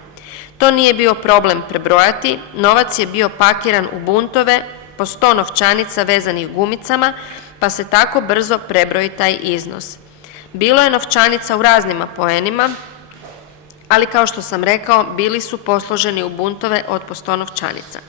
To nije bio problem prebrojati, novac je bio pakiran u buntove, po 100 novčanica vezanih gumicama, pa se tako brzo prebroji taj iznos. Bilo je novčanica u raznim apoenima, ali kao što sam rekao, bili su posloženi u buntove od po 100 novčanica.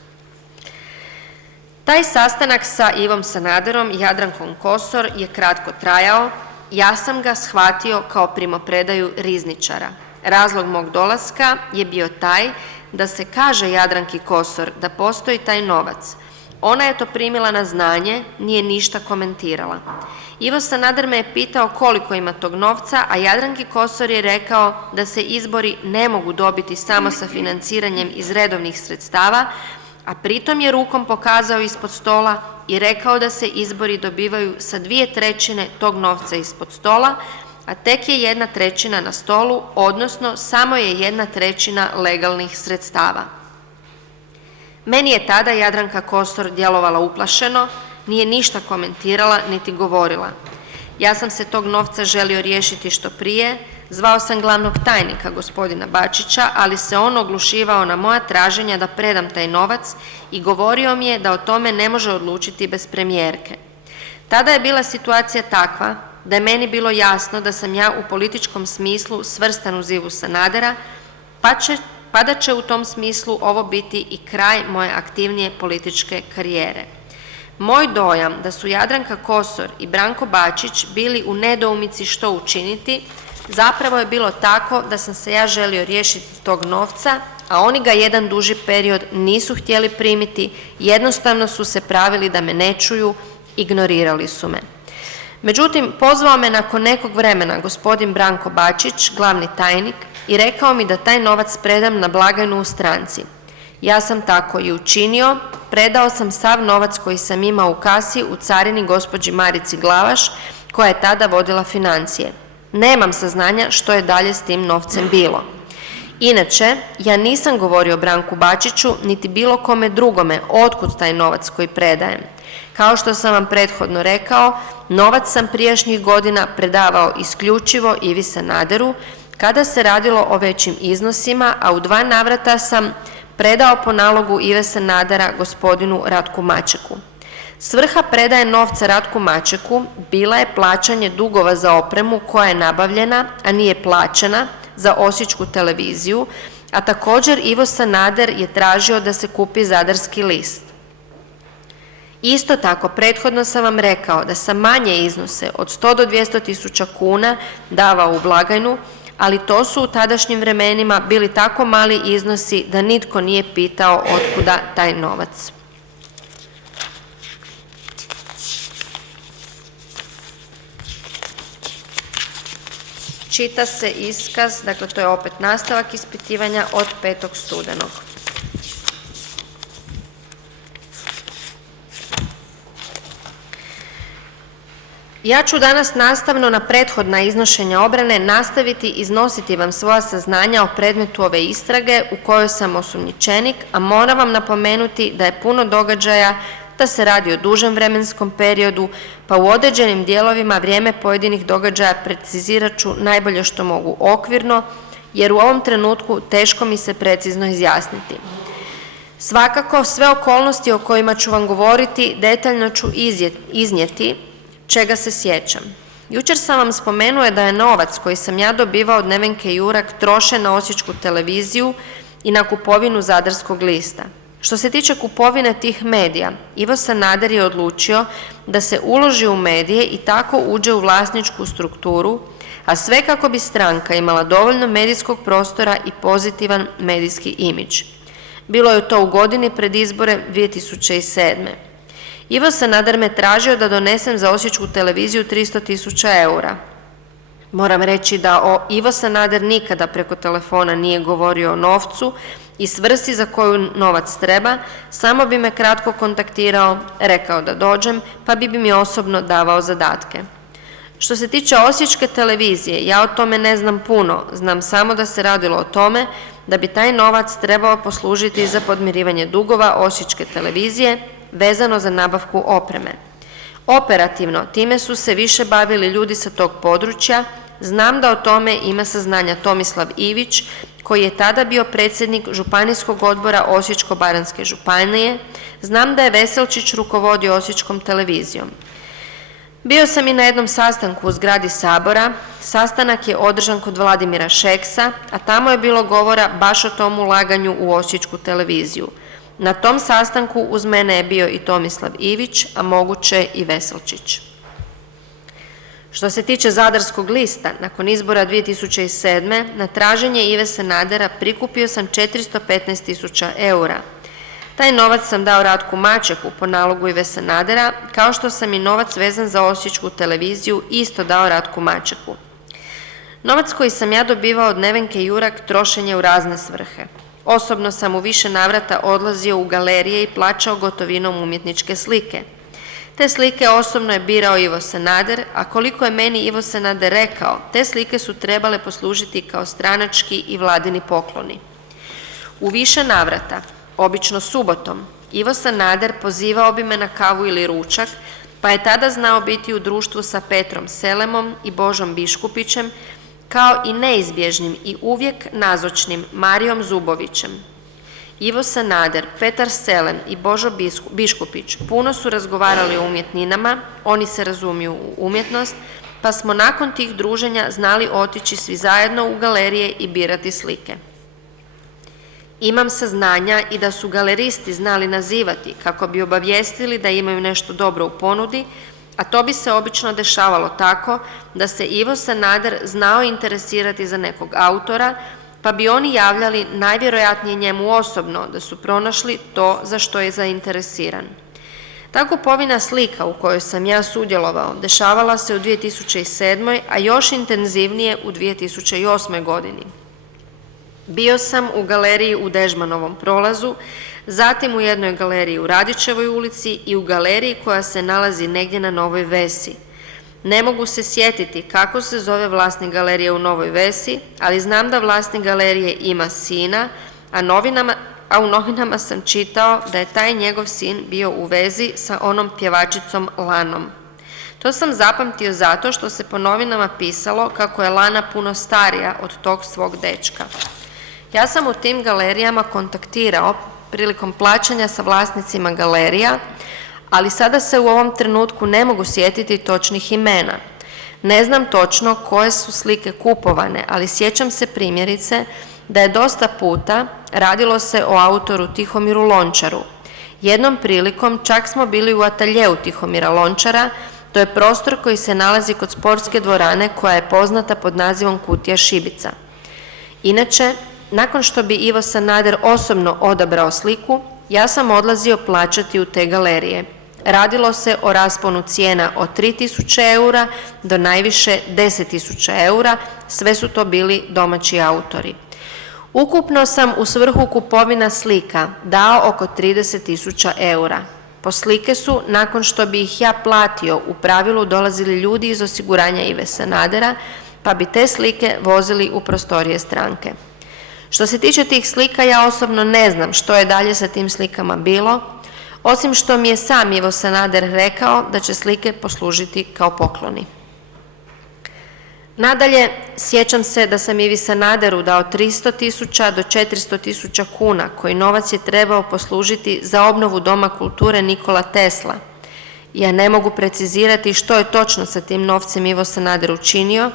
Taj sastanak sa Ivom Sanaderom i Jadrankom Kosor je kratko trajao. Ja sam ga shvatio kao primopredaju rizničara. Razlog mog dolaska je bio taj da se kaže Jadranki Kosor da postoji taj novac. Ona je to primila na znanje, nije ništa komentirala. Ivo Sanader me je pitao koliko ima tog novca, a Jadranki Kosor je rekao da se izbori ne mogu dobiti samo sa financiranjem iz redovnih sredstava, a pritom je rukom pokazao ispod stola i rekao da se izbori dobivaju sa 2/3 tog novca ispod stola, a tek je 1/3 na stolu, odnosno samo je 1/3 legalnih sredstava. Meni je tada Jadranka Kosor djelovala uplašeno, nije ništa komentirala niti govorila. Ja sam se tog novca želio riješiti što prije, zvao sam glavnog tajnika gospodina Bačića, ali se on oglušivao na moja traženja da predam taj novac i govorio mi je da o tome ne može odlučiti bez premijerke. Tada je bila situacija takva da je meni bilo jasno da sam ja u političkom smislu svrstan uz Ivu Sanadera, pa da će u tom smislu ovo biti i kraj moje aktivnije političke karijere. Moj dojam da su Jadranka Kosor i Branko Bačić bili u nedoumici što učiniti, zapravo je bilo tako da sam se ja želio riješiti tog novca, a oni ga jedan duži period nisu htjeli primiti, jednostavno su se pravili da me ne čuju, ignorirali su me. Međutim, pozvao me nakon nekog vremena gospodin Branko Bačić, glavni tajnik, i rekao mi da taj novac predam na blagajnu u stranci. Ja sam tako i učinio, predao sam sav novac koji sam imao u kasi u carini gospođi Marici Glavaš, koja je tada vodila financije. Nemam saznanja što je dalje s tim novcem bilo. Inače, ja nisam govorio Branku Bačiću niti bilo kome drugome otkud taj novac koji predajem. Kao što sam vam prethodno rekao, novac sam prijašnjih godina predavao isključivo Ivi Sanaderu kada se radilo o većim iznosima, a u 2 navrata sam predao po nalogu Ive Sanadera gospodinu Ratku Mačeku. Svrha predaje novca Ratku Mačeku bila je plaćanje dugova za opremu koja je nabavljena, a nije plaćena, za Osječku televiziju, a također Ivo Sanader je tražio da se kupi Zadarski list. Isto tako, prethodno sam vam rekao da sam manje iznose od 100 do 200 tisuća kuna davao u blagajnu, ali to su u tadašnjim vremenima bili tako mali iznosi da nitko nije pitao otkuda taj novac. Čita se iskaz, dakle to je opet nastavak ispitivanja od 5. studenog. Ja ću danas nastavno na prethodna iznošenja obrane nastaviti iznositi vam svoja saznanja o predmetu ove istrage u kojoj sam osumnjičenik, a moram vam napomenuti da je puno događaja, da se radi o dužem vremenskom periodu, pa u određenim dijelovima vrijeme pojedinih događaja precizirat ću najbolje što mogu okvirno, jer u ovom trenutku teško mi se precizno izjasniti. Svakako, sve okolnosti o kojima ću vam govoriti detaljno ću iznijeti, čega se sjećam. Jučer sam vam spomenuo da je novac koji sam ja dobivao od Nevenke Jurak trošen na Osječku televiziju i na kupovinu Zadarskog lista. Što se tiče kupovine tih medija, Ivo Sanader je odlučio da se uloži u medije i tako uđe u vlasničku strukturu, a sve kako bi stranka imala dovoljno medijskog prostora i pozitivan medijski imidž. Bilo je to u godini pred izbore 2007. Ivo Sanader me tražio da donesem za Osječku televiziju 300.000 eura. Moram reći da Ivo Sanader nikada preko telefona nije govorio o novcu i svrsi za koju novac treba, samo bi me kratko kontaktirao, rekao da dođem, pa bi mi osobno davao zadatke. Što se tiče Osječke televizije, ja o tome ne znam puno, znam samo da se radilo o tome da bi taj novac trebao poslužiti za podmirivanje dugova Osječke televizije vezano za nabavku opreme. Operativno, time su se više bavili ljudi sa tog područja, znam da o tome ima saznanja Tomislav Ivić, koji je tada bio predsjednik Županijskog odbora Osječko-baranjske županije, znam da je Veselčić rukovodio Osječkom televizijom. Bio sam i na jednom sastanku u zgradi Sabora, sastanak je održan kod Vladimira Šeksa, a tamo je bilo govora baš o tom ulaganju u Osječku televiziju. Na tom sastanku uz mene je bio i Tomislav Ivić, a moguće i Veselčić. Što se tiče Zadarskog lista, nakon izbora 2007. na traženje Ive Sanadera prikupio sam 415.000 eura. Taj novac sam dao Ratku Mačeku po nalogu Ive Sanadera, kao što sam i novac vezan za Osječku televiziju isto dao Ratku Mačeku. Novac koji sam ja dobivao od Nevenke Jurak trošen je u razne svrhe. Osobno sam u više navrata odlazio u galerije i plaćao gotovinom umjetničke slike. Te slike osobno je birao Ivo Sanader, a koliko je meni Ivo Sanader rekao, te slike su trebale poslužiti kao stranački i vladini pokloni. U više navrata, obično subotom, Ivo Sanader pozivao bi me na kavu ili ručak, pa je tada znao biti u društvu sa Petrom Selemom i Božom Biškupićem, kao i neizbježnim i uvijek nazočnim Marijom Zubovićem. Ivo Sanader, Petar Selem i Božo Biškupić puno su razgovarali o umjetninama, oni se razumiju u umjetnost, pa smo nakon tih druženja znali otići svi zajedno u galerije i birati slike. Imam saznanja i da su galeristi znali nazivati kako bi obavijestili da imaju nešto dobro u ponudi, a to bi se obično dešavalo tako da se Ivo Sanader znao interesirati za nekog autora, pa bi oni javljali najvjerojatnije njemu osobno da su pronašli to za što je zainteresiran. Ta kupovina slika u kojoj sam ja sudjelovao dešavala se u 2007. a još intenzivnije u 2008. godini. Bio sam u galeriji u Dežmanovom prolazu, zatim u jednoj galeriji u Radićevoj ulici i u galeriji koja se nalazi negdje na Novoj Vesi. Ne mogu se sjetiti kako se zove vlasnik galerije u Novoj Vesi, ali znam da vlasnik galerije ima sina, a u novinama sam čitao da je taj njegov sin bio u vezi sa onom pjevačicom Lanom. To sam zapamtio zato što se po novinama pisalo kako je Lana puno starija od tog svog dečka. Ja sam u tim galerijama kontaktirao prilikom plaćanja sa vlasnicima galerija, ali sada se u ovom trenutku ne mogu sjetiti točnih imena. Ne znam točno koje su slike kupovane, ali sjećam se primjerice da je dosta puta radilo se o autoru Tihomiru Lončaru. Jednom prilikom čak smo bili u ateljeu Tihomira Lončara, to je prostor koji se nalazi kod sportske dvorane koja je poznata pod nazivom Kutija šibica. Inače, nakon što bi Ivo Sanader osobno odabrao sliku, ja sam odlazio plaćati u te galerije. Radilo se o rasponu cijena od 3.000 eura do najviše 10.000 eura, sve su to bili domaći autori. Ukupno sam u svrhu kupovina slika dao oko 30.000 eura. Po slike su, nakon što bi ih ja platio, u pravilu dolazili ljudi iz osiguranja Ive Sanadera, pa bi te slike vozili u prostorije stranke. Što se tiče tih slika, ja osobno ne znam što je dalje sa tim slikama bilo, osim što mi je sam Ivo Sanader rekao da će slike poslužiti kao pokloni. Nadalje, sjećam se da sam Ivi Sanaderu dao 300.000 do 400.000 kuna, koji novac je trebao poslužiti za obnovu Doma kulture Nikola Tesla. Ja ne mogu precizirati što je točno sa tim novcem Ivo Sanader učinio,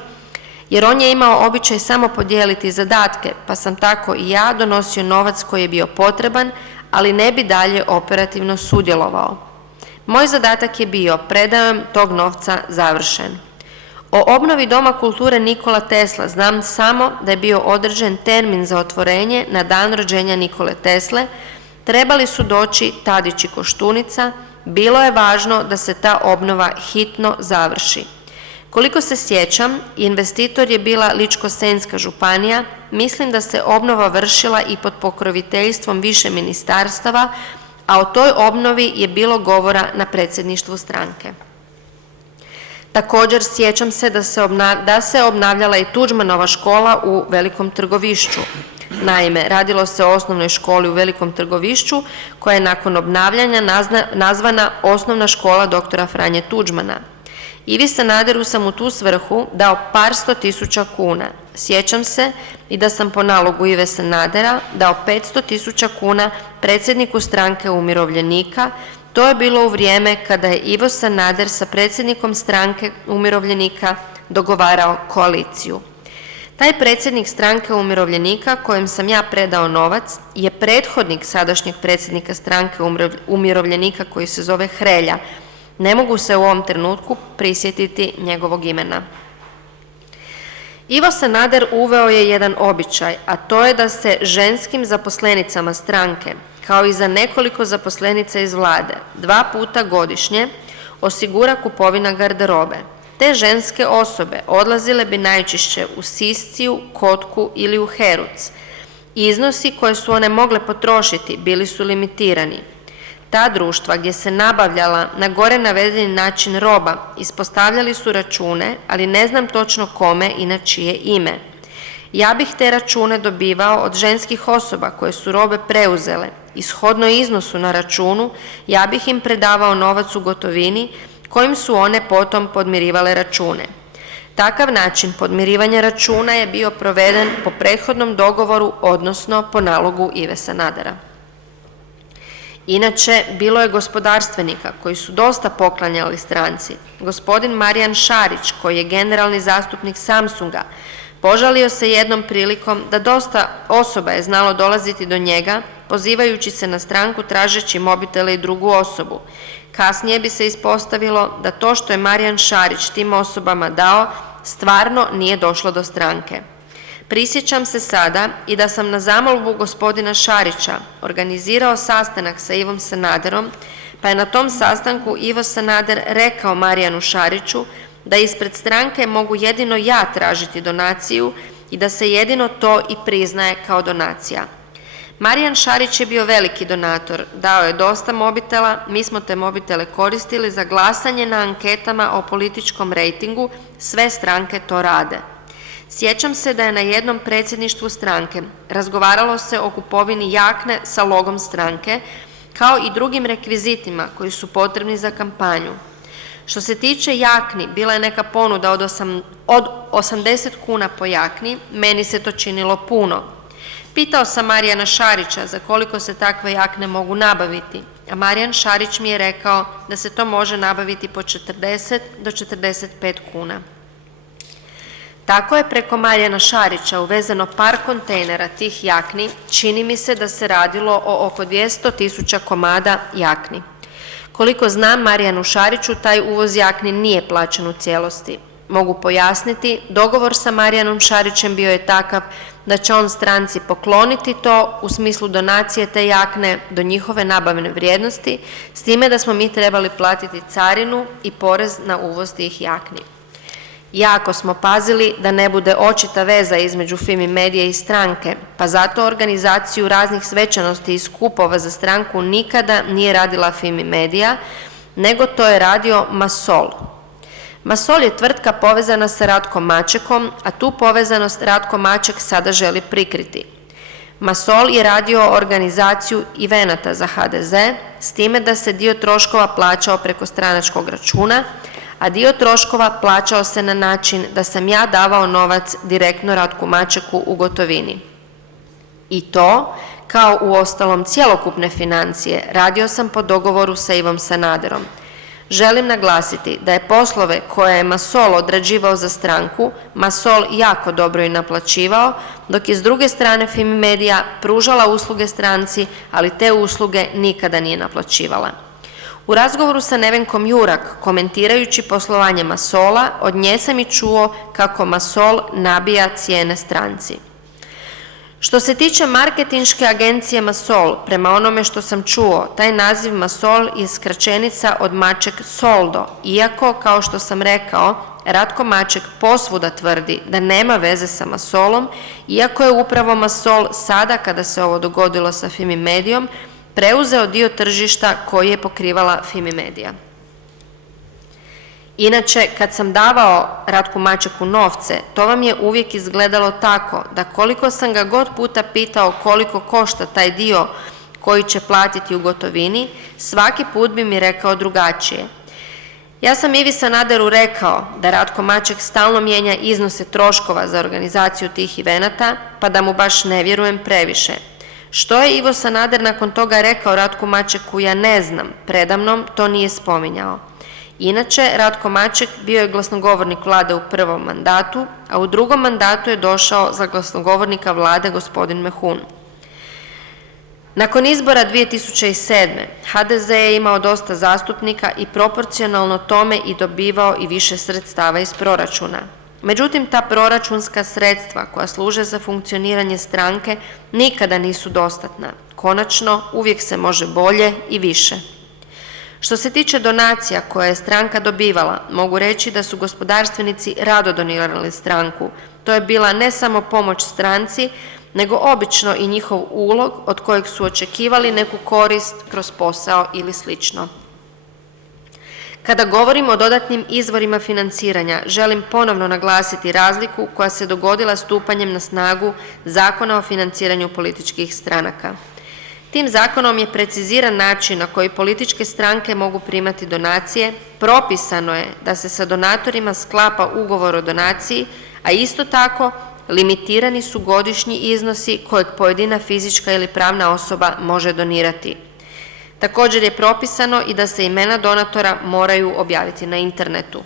jer on je imao običaj samo podijeliti zadatke, pa sam tako i ja donosio novac koji je bio potreban, ali ne bi dalje operativno sudjelovao. Moj zadatak je bio predajom tog novca završen. O obnovi Doma kulture Nikola Tesla znam samo da je bio određen termin za otvorenje na dan rođenja Nikole Tesle, trebali su doći Tadić i Koštunica, bilo je važno da se ta obnova hitno završi. Koliko se sjećam, investitor je bila Ličko-senjska županija, mislim da se obnova vršila i pod pokroviteljstvom više ministarstava, a o toj obnovi je bilo govora na predsjedništvu stranke. Također sjećam se da se obnavljala i Tuđmanova škola u Velikom Trgovišću. Naime, radilo se o osnovnoj školi u Velikom Trgovišću koja je nakon obnavljanja nazvana Osnovna škola doktora Franje Tuđmana. Ivi Sanaderu sam u tu svrhu dao par 100.000 kuna. Sjećam se i da sam po nalogu Ive Sanadera dao 500.000 kuna predsjedniku stranke umirovljenika. To je bilo u vrijeme kada je Ivo Sanader sa predsjednikom stranke umirovljenika dogovarao koaliciju. Taj predsjednik stranke umirovljenika kojem sam ja predao novac je prethodnik sadašnjeg predsjednika stranke umirovljenika koji se zove Hrelja. Ne mogu se u ovom trenutku prisjetiti njegovog imena. Ivo Sanader uveo je jedan običaj, a to je da se ženskim zaposlenicama stranke, kao i za nekoliko zaposlenica iz vlade, 2 puta godišnje osigura kupovina garderobe. Te ženske osobe odlazile bi najčešće u Sisciju, Kotku ili u Heruc. Iznosi koje su one mogle potrošiti bili su limitirani. Ta društva gdje se nabavljala na gore navedeni način roba ispostavljali su račune, ali ne znam točno kome i na čije ime. Ja bih te račune dobivao od ženskih osoba koje su robe preuzele i shodno iznosu na računu ja bih im predavao novac u gotovini kojim su one potom podmirivale račune. Takav način podmirivanja računa je bio proveden po prethodnom dogovoru, odnosno po nalogu Ive Sanadera. Inače, bilo je gospodarstvenika koji su dosta poklanjali stranci. Gospodin Marijan Šarić, koji je generalni zastupnik Samsunga, Požalio se jednom prilikom da dosta osoba je znalo dolaziti do njega, pozivajući se na stranku tražeći mobitele i drugu osobu. Kasnije bi se ispostavilo da to što je Marijan Šarić tim osobama dao stvarno nije došlo do stranke. Prisjećam se sada i da sam na zamolbu gospodina Šarića organizirao sastanak sa Ivom Sanaderom, pa je na tom sastanku Ivo Sanader rekao Marijanu Šariću da ispred stranke mogu jedino ja tražiti donaciju i da se jedino to i priznaje kao donacija. Marijan Šarić je bio veliki donator, dao je dosta mobitela, mi smo te mobitele koristili za glasanje na anketama o političkom rejtingu, sve stranke to rade. Sjećam se da je na jednom predsjedništvu stranke razgovaralo se o kupovini jakne sa logom stranke, kao i drugim rekvizitima koji su potrebni za kampanju. Što se tiče jakni, bila je neka ponuda od 80 kuna po jakni, meni se to činilo puno. Pitao sam Marijana Šarića za koliko se takve jakne mogu nabaviti, a Marijan Šarić mi je rekao da se to može nabaviti po 40 do 45 kuna. Tako je preko Marijana Šarića uvezeno par kontejnera tih jakni, čini mi se da se radilo o oko 200.000 komada jakni. Koliko znam, Marijanu Šariću taj uvoz jakni nije plaćen u cijelosti. Mogu pojasniti, dogovor sa Marijanom Šarićem bio je takav da će on stranci pokloniti to u smislu donacije te jakne do njihove nabavne vrijednosti, s time da smo mi trebali platiti carinu i porez na uvoz tih jakni. Jako smo pazili da ne bude očita veza između Fimi Medije i stranke, pa zato organizaciju raznih svečanosti i skupova za stranku nikada nije radila Fimi Medija, nego to je radio Masol. Masol je tvrtka povezana sa Ratkom Mačekom, a tu povezanost Ratko Maček sada želi prikriti. Masol je radio organizaciju evenata za HDZ, s time da se dio troškova plaćao preko stranačkog računa, a dio troškova plaćao se na način da sam ja davao novac direktno Ratku Mačeku u gotovini. I to, kao u ostalom cjelokupne financije, radio sam po dogovoru sa Ivom Sanaderom. Želim naglasiti da je poslove koje je Masol odrađivao za stranku, Masol jako dobro i naplaćivao, dok je s druge strane Fimi Medija pružala usluge stranci, ali te usluge nikada nije naplaćivala. U razgovoru sa Nevenkom Jurak, komentirajući poslovanje Masola, od nje sam i čuo kako Masol nabija cijene stranci. Što se tiče marketinške agencije Masol, prema onome što sam čuo, taj naziv Masol je skraćenica od Maček Soldo, iako, kao što sam rekao, Ratko Maček posvuda tvrdi da nema veze sa Masolom, iako je upravo Masol sada, kada se ovo dogodilo sa Fimi Medijom, preuzeo dio tržišta koji je pokrivala Fimi Medija. Inače, kad sam davao Ratku Mačeku novce, to vam je uvijek izgledalo tako da koliko sam ga god puta pitao koliko košta taj dio koji će platiti u gotovini, svaki put bi mi rekao drugačije. Ja sam Ivi Sanaderu rekao da Ratko Maček stalno mijenja iznose troškova za organizaciju tih evenata, pa da mu baš ne vjerujem previše. Što je Ivo Sanader nakon toga rekao Ratku Mačeku, ja ne znam, predamnom to nije spominjao. Inače, Ratko Maček bio je glasnogovornik vlade u prvom mandatu, a u drugom mandatu je došao za glasnogovornika vlade gospodin Mehun. Nakon izbora 2007. HDZ je imao dosta zastupnika i proporcionalno tome i dobivao i više sredstava iz proračuna. Međutim, ta proračunska sredstva koja služe za funkcioniranje stranke nikada nisu dostatna. Konačno, uvijek se može bolje i više. Što se tiče donacija koje je stranka dobivala, mogu reći da su gospodarstvenici rado donirali stranku. To je bila ne samo pomoć stranci, nego obično i njihov ulog od kojeg su očekivali neku korist kroz posao ili slično. Kada govorimo o dodatnim izvorima financiranja, želim ponovno naglasiti razliku koja se dogodila stupanjem na snagu Zakona o financiranju političkih stranaka. Tim zakonom je preciziran način na koji političke stranke mogu primati donacije, propisano je da se sa donatorima sklapa ugovor o donaciji, a isto tako limitirani su godišnji iznosi kojeg pojedina fizička ili pravna osoba može donirati. Također je propisano i da se imena donatora moraju objaviti na internetu.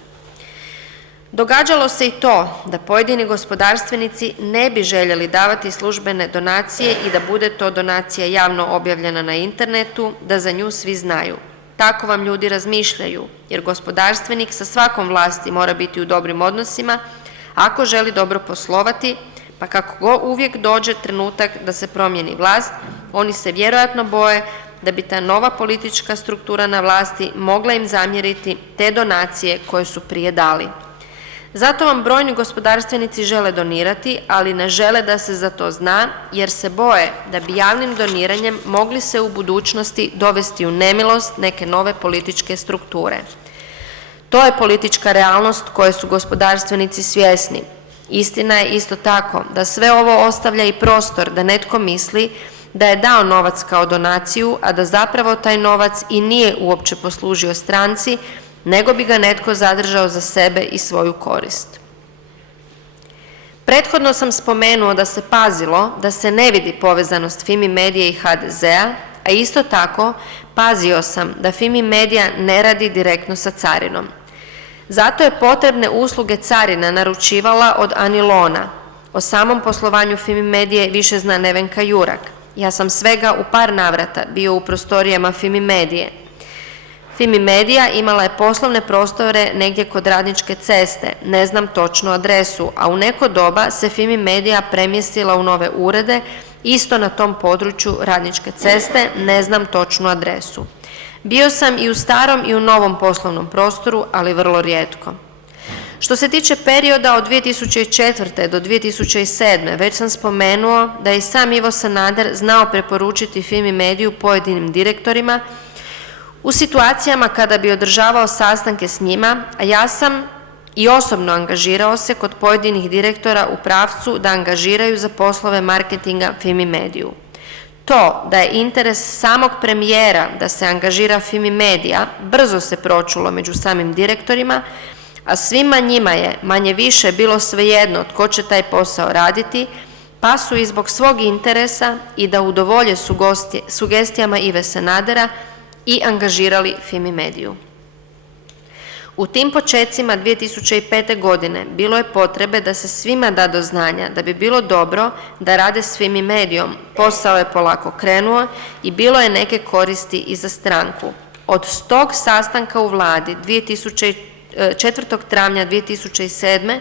Događalo se i to da pojedini gospodarstvenici ne bi željeli davati službene donacije i da bude to donacija javno objavljena na internetu, da za nju svi znaju. Tako vam ljudi razmišljaju, jer gospodarstvenik sa svakom vlasti mora biti u dobrim odnosima ako želi dobro poslovati, pa kako uvijek dođe trenutak da se promijeni vlast, oni se vjerojatno boje da bi ta nova politička struktura na vlasti mogla im zamjeriti te donacije koje su prije dali. Zato vam brojni gospodarstvenici žele donirati, ali ne žele da se za to zna, jer se boje da bi javnim doniranjem mogli se u budućnosti dovesti u nemilost neke nove političke strukture. To je politička realnost koje su gospodarstvenici svjesni. Istina je isto tako da sve ovo ostavlja i prostor da netko misli da je dao novac kao donaciju, a da zapravo taj novac i nije uopće poslužio stranci, nego bi ga netko zadržao za sebe i svoju korist. Prethodno sam spomenuo da se pazilo da se ne vidi povezanost Fimi Medije i HDZ-a, a isto tako pazio sam da Fimi Medija ne radi direktno sa carinom. Zato je potrebne usluge carina naručivala od Anilona. O samom poslovanju Fimi Medije više zna Nevenka Jurak. Ja sam svega u par navrata bio u prostorijama Fimi Medije. Fimi Medija imala je poslovne prostore negdje kod Radničke ceste, ne znam točnu adresu, a u neko doba se Fimi Medija premjestila u nove urede, isto na tom području Radničke ceste, ne znam točnu adresu. Bio sam i u starom i u novom poslovnom prostoru, ali vrlo rijetko. Što se tiče perioda od 2004. do 2007. već sam spomenuo da je i sam Ivo Sanader znao preporučiti Fimi Mediju pojedinim direktorima u situacijama kada bi održavao sastanke s njima, a ja sam i osobno angažirao se kod pojedinih direktora u pravcu da angažiraju za poslove marketinga Fimi Mediju. To da je interes samog premijera da se angažira Fimi Medija brzo se pročulo među samim direktorima, a svima njima je manje više bilo svejedno tko će taj posao raditi, pa su i zbog svog interesa i da udovolje sugestijama Ive Sanadera i angažirali Fimi Mediju. U tim počecima 2005. godine bilo je potrebe da se svima da do znanja da bi bilo dobro da rade s Fimi Medijom. Posao je polako krenuo i bilo je neke koristi i za stranku. Od tog sastanka u vladi 4. travnja 2007.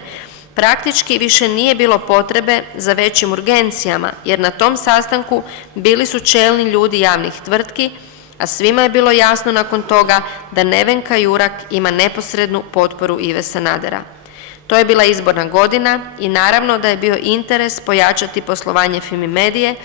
praktički više nije bilo potrebe za većim urgencijama, jer na tom sastanku bili su čelni ljudi javnih tvrtki, a svima je bilo jasno nakon toga da Nevenka Jurak ima neposrednu potporu Ive Sanadera. To je bila izborna godina i naravno da je bio interes pojačati poslovanje Fimi Medije,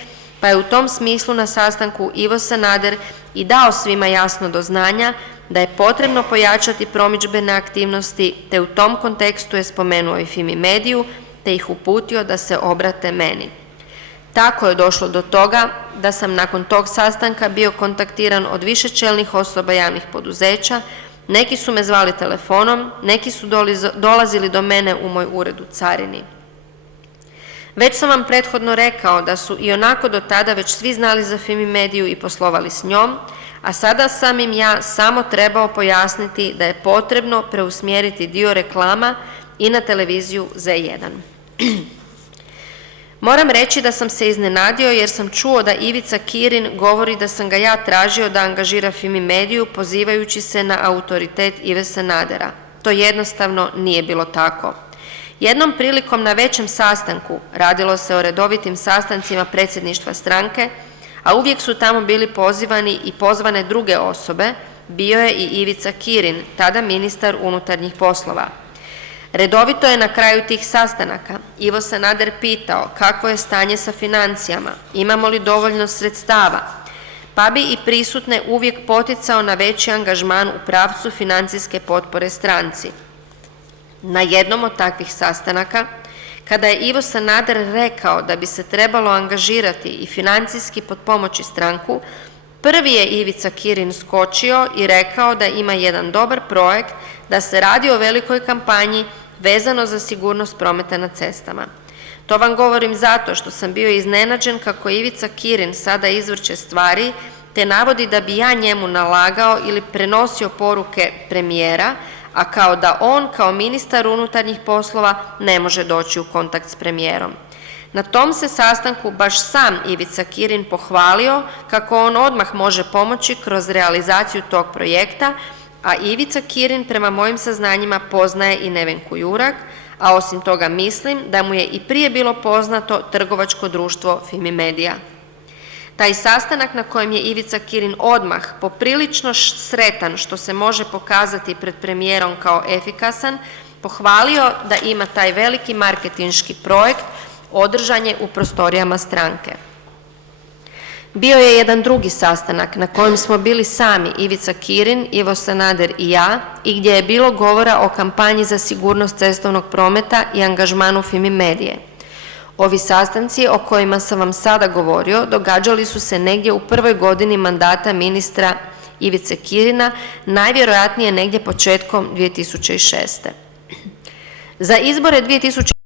pa je u tom smislu na sastanku Ivo Sanader i dao svima jasno do znanja da je potrebno pojačati promidžbene aktivnosti, te u tom kontekstu je spomenuo i Fimi Mediju, te ih uputio da se obrate meni. Tako je došlo do toga da sam nakon tog sastanka bio kontaktiran od više čelnih osoba javnih poduzeća, neki su me zvali telefonom, neki su dolazili do mene u moj ured u carini. Već sam vam prethodno rekao da su i onako do tada već svi znali za Fimi Mediju i poslovali s njom, a sada sam im ja samo trebao pojasniti da je potrebno preusmjeriti dio reklama i na televiziju Z1. Moram reći da sam se iznenadio jer sam čuo da Ivica Kirin govori da sam ga ja tražio da angažira Fimi Mediju pozivajući se na autoritet Ive Sanadera. To jednostavno nije bilo tako. Jednom prilikom na većem sastanku, radilo se o redovitim sastancima predsjedništva stranke, a uvijek su tamo bili pozivani i pozvane druge osobe, bio je i Ivica Kirin, tada ministar unutarnjih poslova. Redovito je na kraju tih sastanaka Ivo Sanader pitao kakvo je stanje sa financijama, imamo li dovoljno sredstava, pa bi i prisutne uvijek poticao na veći angažman u pravcu financijske potpore stranci. Na jednom od takvih sastanaka, kada je Ivo Sanader rekao da bi se trebalo angažirati i financijski potpomoći stranku, prvi je Ivica Kirin skočio i rekao da ima jedan dobar projekt, da se radi o velikoj kampanji vezano za sigurnost prometa na cestama. To vam govorim zato što sam bio iznenađen kako Ivica Kirin sada izvrće stvari, te navodi da bi ja njemu nalagao ili prenosio poruke premijera, a kao da on kao ministar unutarnjih poslova ne može doći u kontakt s premijerom. Na tom se sastanku baš sam Ivica Kirin pohvalio kako on odmah može pomoći kroz realizaciju tog projekta, a Ivica Kirin prema mojim saznanjima poznaje i Nevenku Jurak, a osim toga mislim da mu je i prije bilo poznato trgovačko društvo Fimi Media. Taj sastanak na kojem je Ivica Kirin odmah poprilično sretan što se može pokazati pred premijerom kao efikasan, pohvalio da ima taj veliki marketinški projekt, održan je u prostorijama stranke. Bio je jedan drugi sastanak na kojem smo bili sami Ivica Kirin, Ivo Sanader i ja i gdje je bilo govora o kampanji za sigurnost cestovnog prometa i angažmanu Fimi Medije. Ovi sastanci o kojima sam vam sada govorio događali su se negdje u prvoj godini mandata ministra Ivice Kirina, najvjerojatnije negdje početkom 2006. Za izbore 2006.